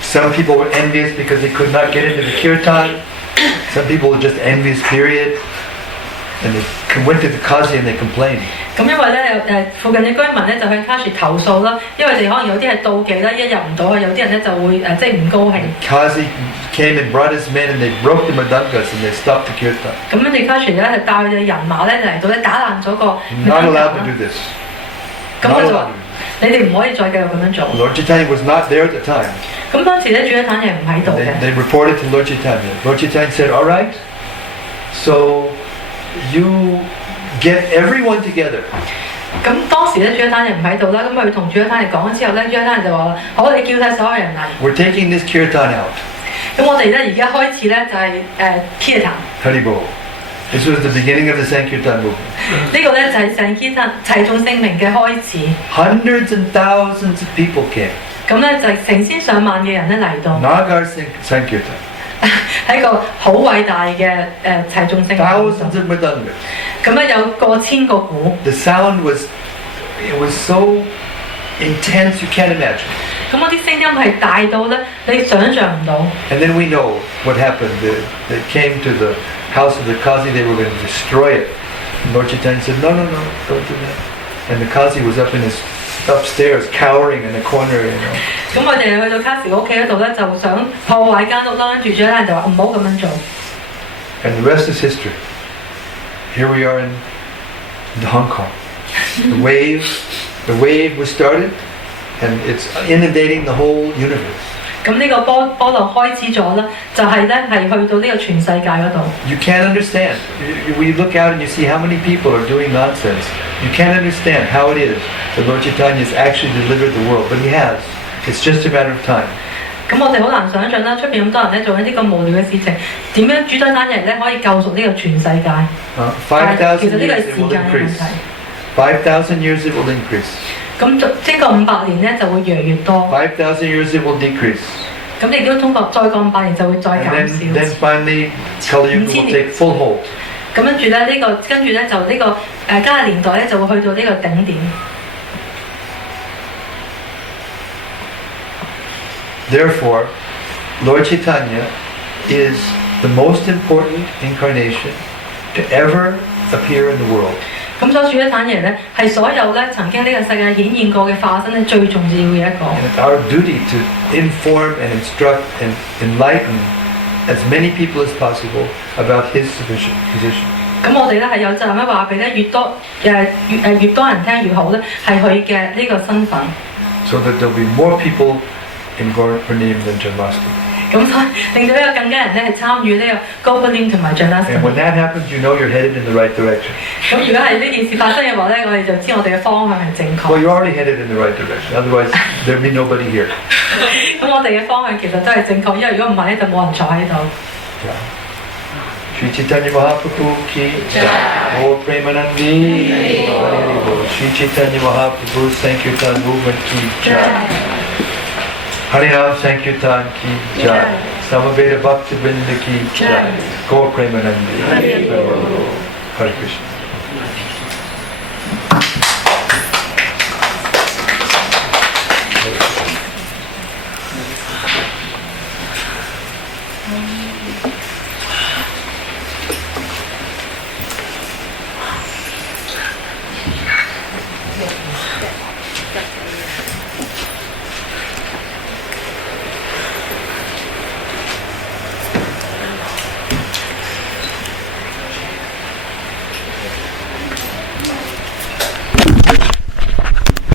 Some people were envious because they could not get into the kirtan. Some people were just envious, period. And they went to the Kazi and they complained. 咁因為咧附近嘅居民咧就向 Kashi 投訴啦，因為佢哋可能有啲係妒忌啦，一入唔到去，有啲人咧就會即係唔高興。 Kazi came and brought his men and they broke the madangas and they stopped the kirtan. 咁跟住 Kashi 咧係帶佢哋人馬咧嚟到咧打爛咗個 Not allowed to do this. 咁 Not 佢就 allowed 話 to do 你哋唔可以再繼續咁樣做。 this. Lord Chaitanya was not there at the time. 咁當時咧主一坦爺唔喺度 They, 嘅。 they reported to Lord Chaitanya. Lord Chaitanya said, all right, so you get everyone together. 咁當時咧主一坦爺唔喺度啦，咁佢同主一坦爺講咗之後咧，主一坦爺就話：好，你叫晒所有人嚟。 We're taking this kirtan out. 咁我哋咧而家開始咧就係Kirtan。 Haribol. This was the beginning of the Sankirtan movement. 呢個咧就係聖 Kirtan 齊眾聖名嘅開始。 Hundreds and thousands of people came. 咁咧就係成千上萬嘅人咧嚟到， Nagar Sankirtan. 係一個好偉大嘅齊眾聖名。 Thousands of madangas. 咁咧有過千個鼓， The sound was so intense you can't imagine. 咁嗰啲聲音係大到咧你想像唔到。 And then we know what happened. They came to the house of the Kazi, they were going to destroy it. And Lord Chaitanya said, no, don't do that. And the Kazi was up in his upstairs, cowering in a corner, you know. 咁我哋去到卡士屋企嗰度咧，就想破壞間屋啦，跟住最後就話唔好咁樣做。And the rest is history. Here we are in Hong Kong. The wave was started, and it's inundating the whole universe. 咁呢個波浪開始咗啦，就係咧係去到呢個全世界嗰度。You can't understand. We look out and you see how many people are doing nonsense. You can't understand how it is that Lord Chaitanya has actually delivered the world, but he has. It's just a matter of time. 咁我哋好難想像啦，出邊咁多人咧做緊啲咁無聊嘅事情，點樣主宰單人咧可以救贖呢個全世界？其實呢個係時間嘅問題。 5,000 years it will increase. 咁經過500年咧就會越嚟越多。 5,000 years it will decrease. 咁亦都通過再過500年就會再減 And 少。 then finally, Kali Yuga will take full hold. 咁跟住咧跟住咧就呢個加年代咧就會去到呢個頂點。 Therefore, Lord Chaitanya is the most important incarnation to ever appear in the world. 咁所主嘅坦爺咧係所有咧曾經呢個世界顯現過嘅化身咧最重要嘅一個。 And it's our duty to inform and instruct and enlighten as many people as possible about his position. 咁我哋咧係有責任咧話俾咧越多人聽越好咧，係佢嘅呢個身份。 So that there'll be more people in Gauraparnam than Janmashtami. 咁令到呢個更加人咧係參與呢個 Gauraparnam 同埋 Janmashtami。 And when that happens, you know you're headed in the right direction. 咁如果係呢件事發生嘅話咧，我哋就知我哋嘅方向係正確。 Well, you're already headed in the right direction. Otherwise, there'd be nobody here. 咁我哋嘅方向其實都係正確，因為如果唔係咧，就冇人坐喺度。 Sri Chaitanya Mahaprabhu ki jai. Gaur Premanandi. Sri Chaitanya Mahaprabhu Sankirtan movement ki jai. Harinam Sankirtan ki jai. Samaveda Bhakti Vrinda ki jai. Gaur Premanandi. Hare Krishna.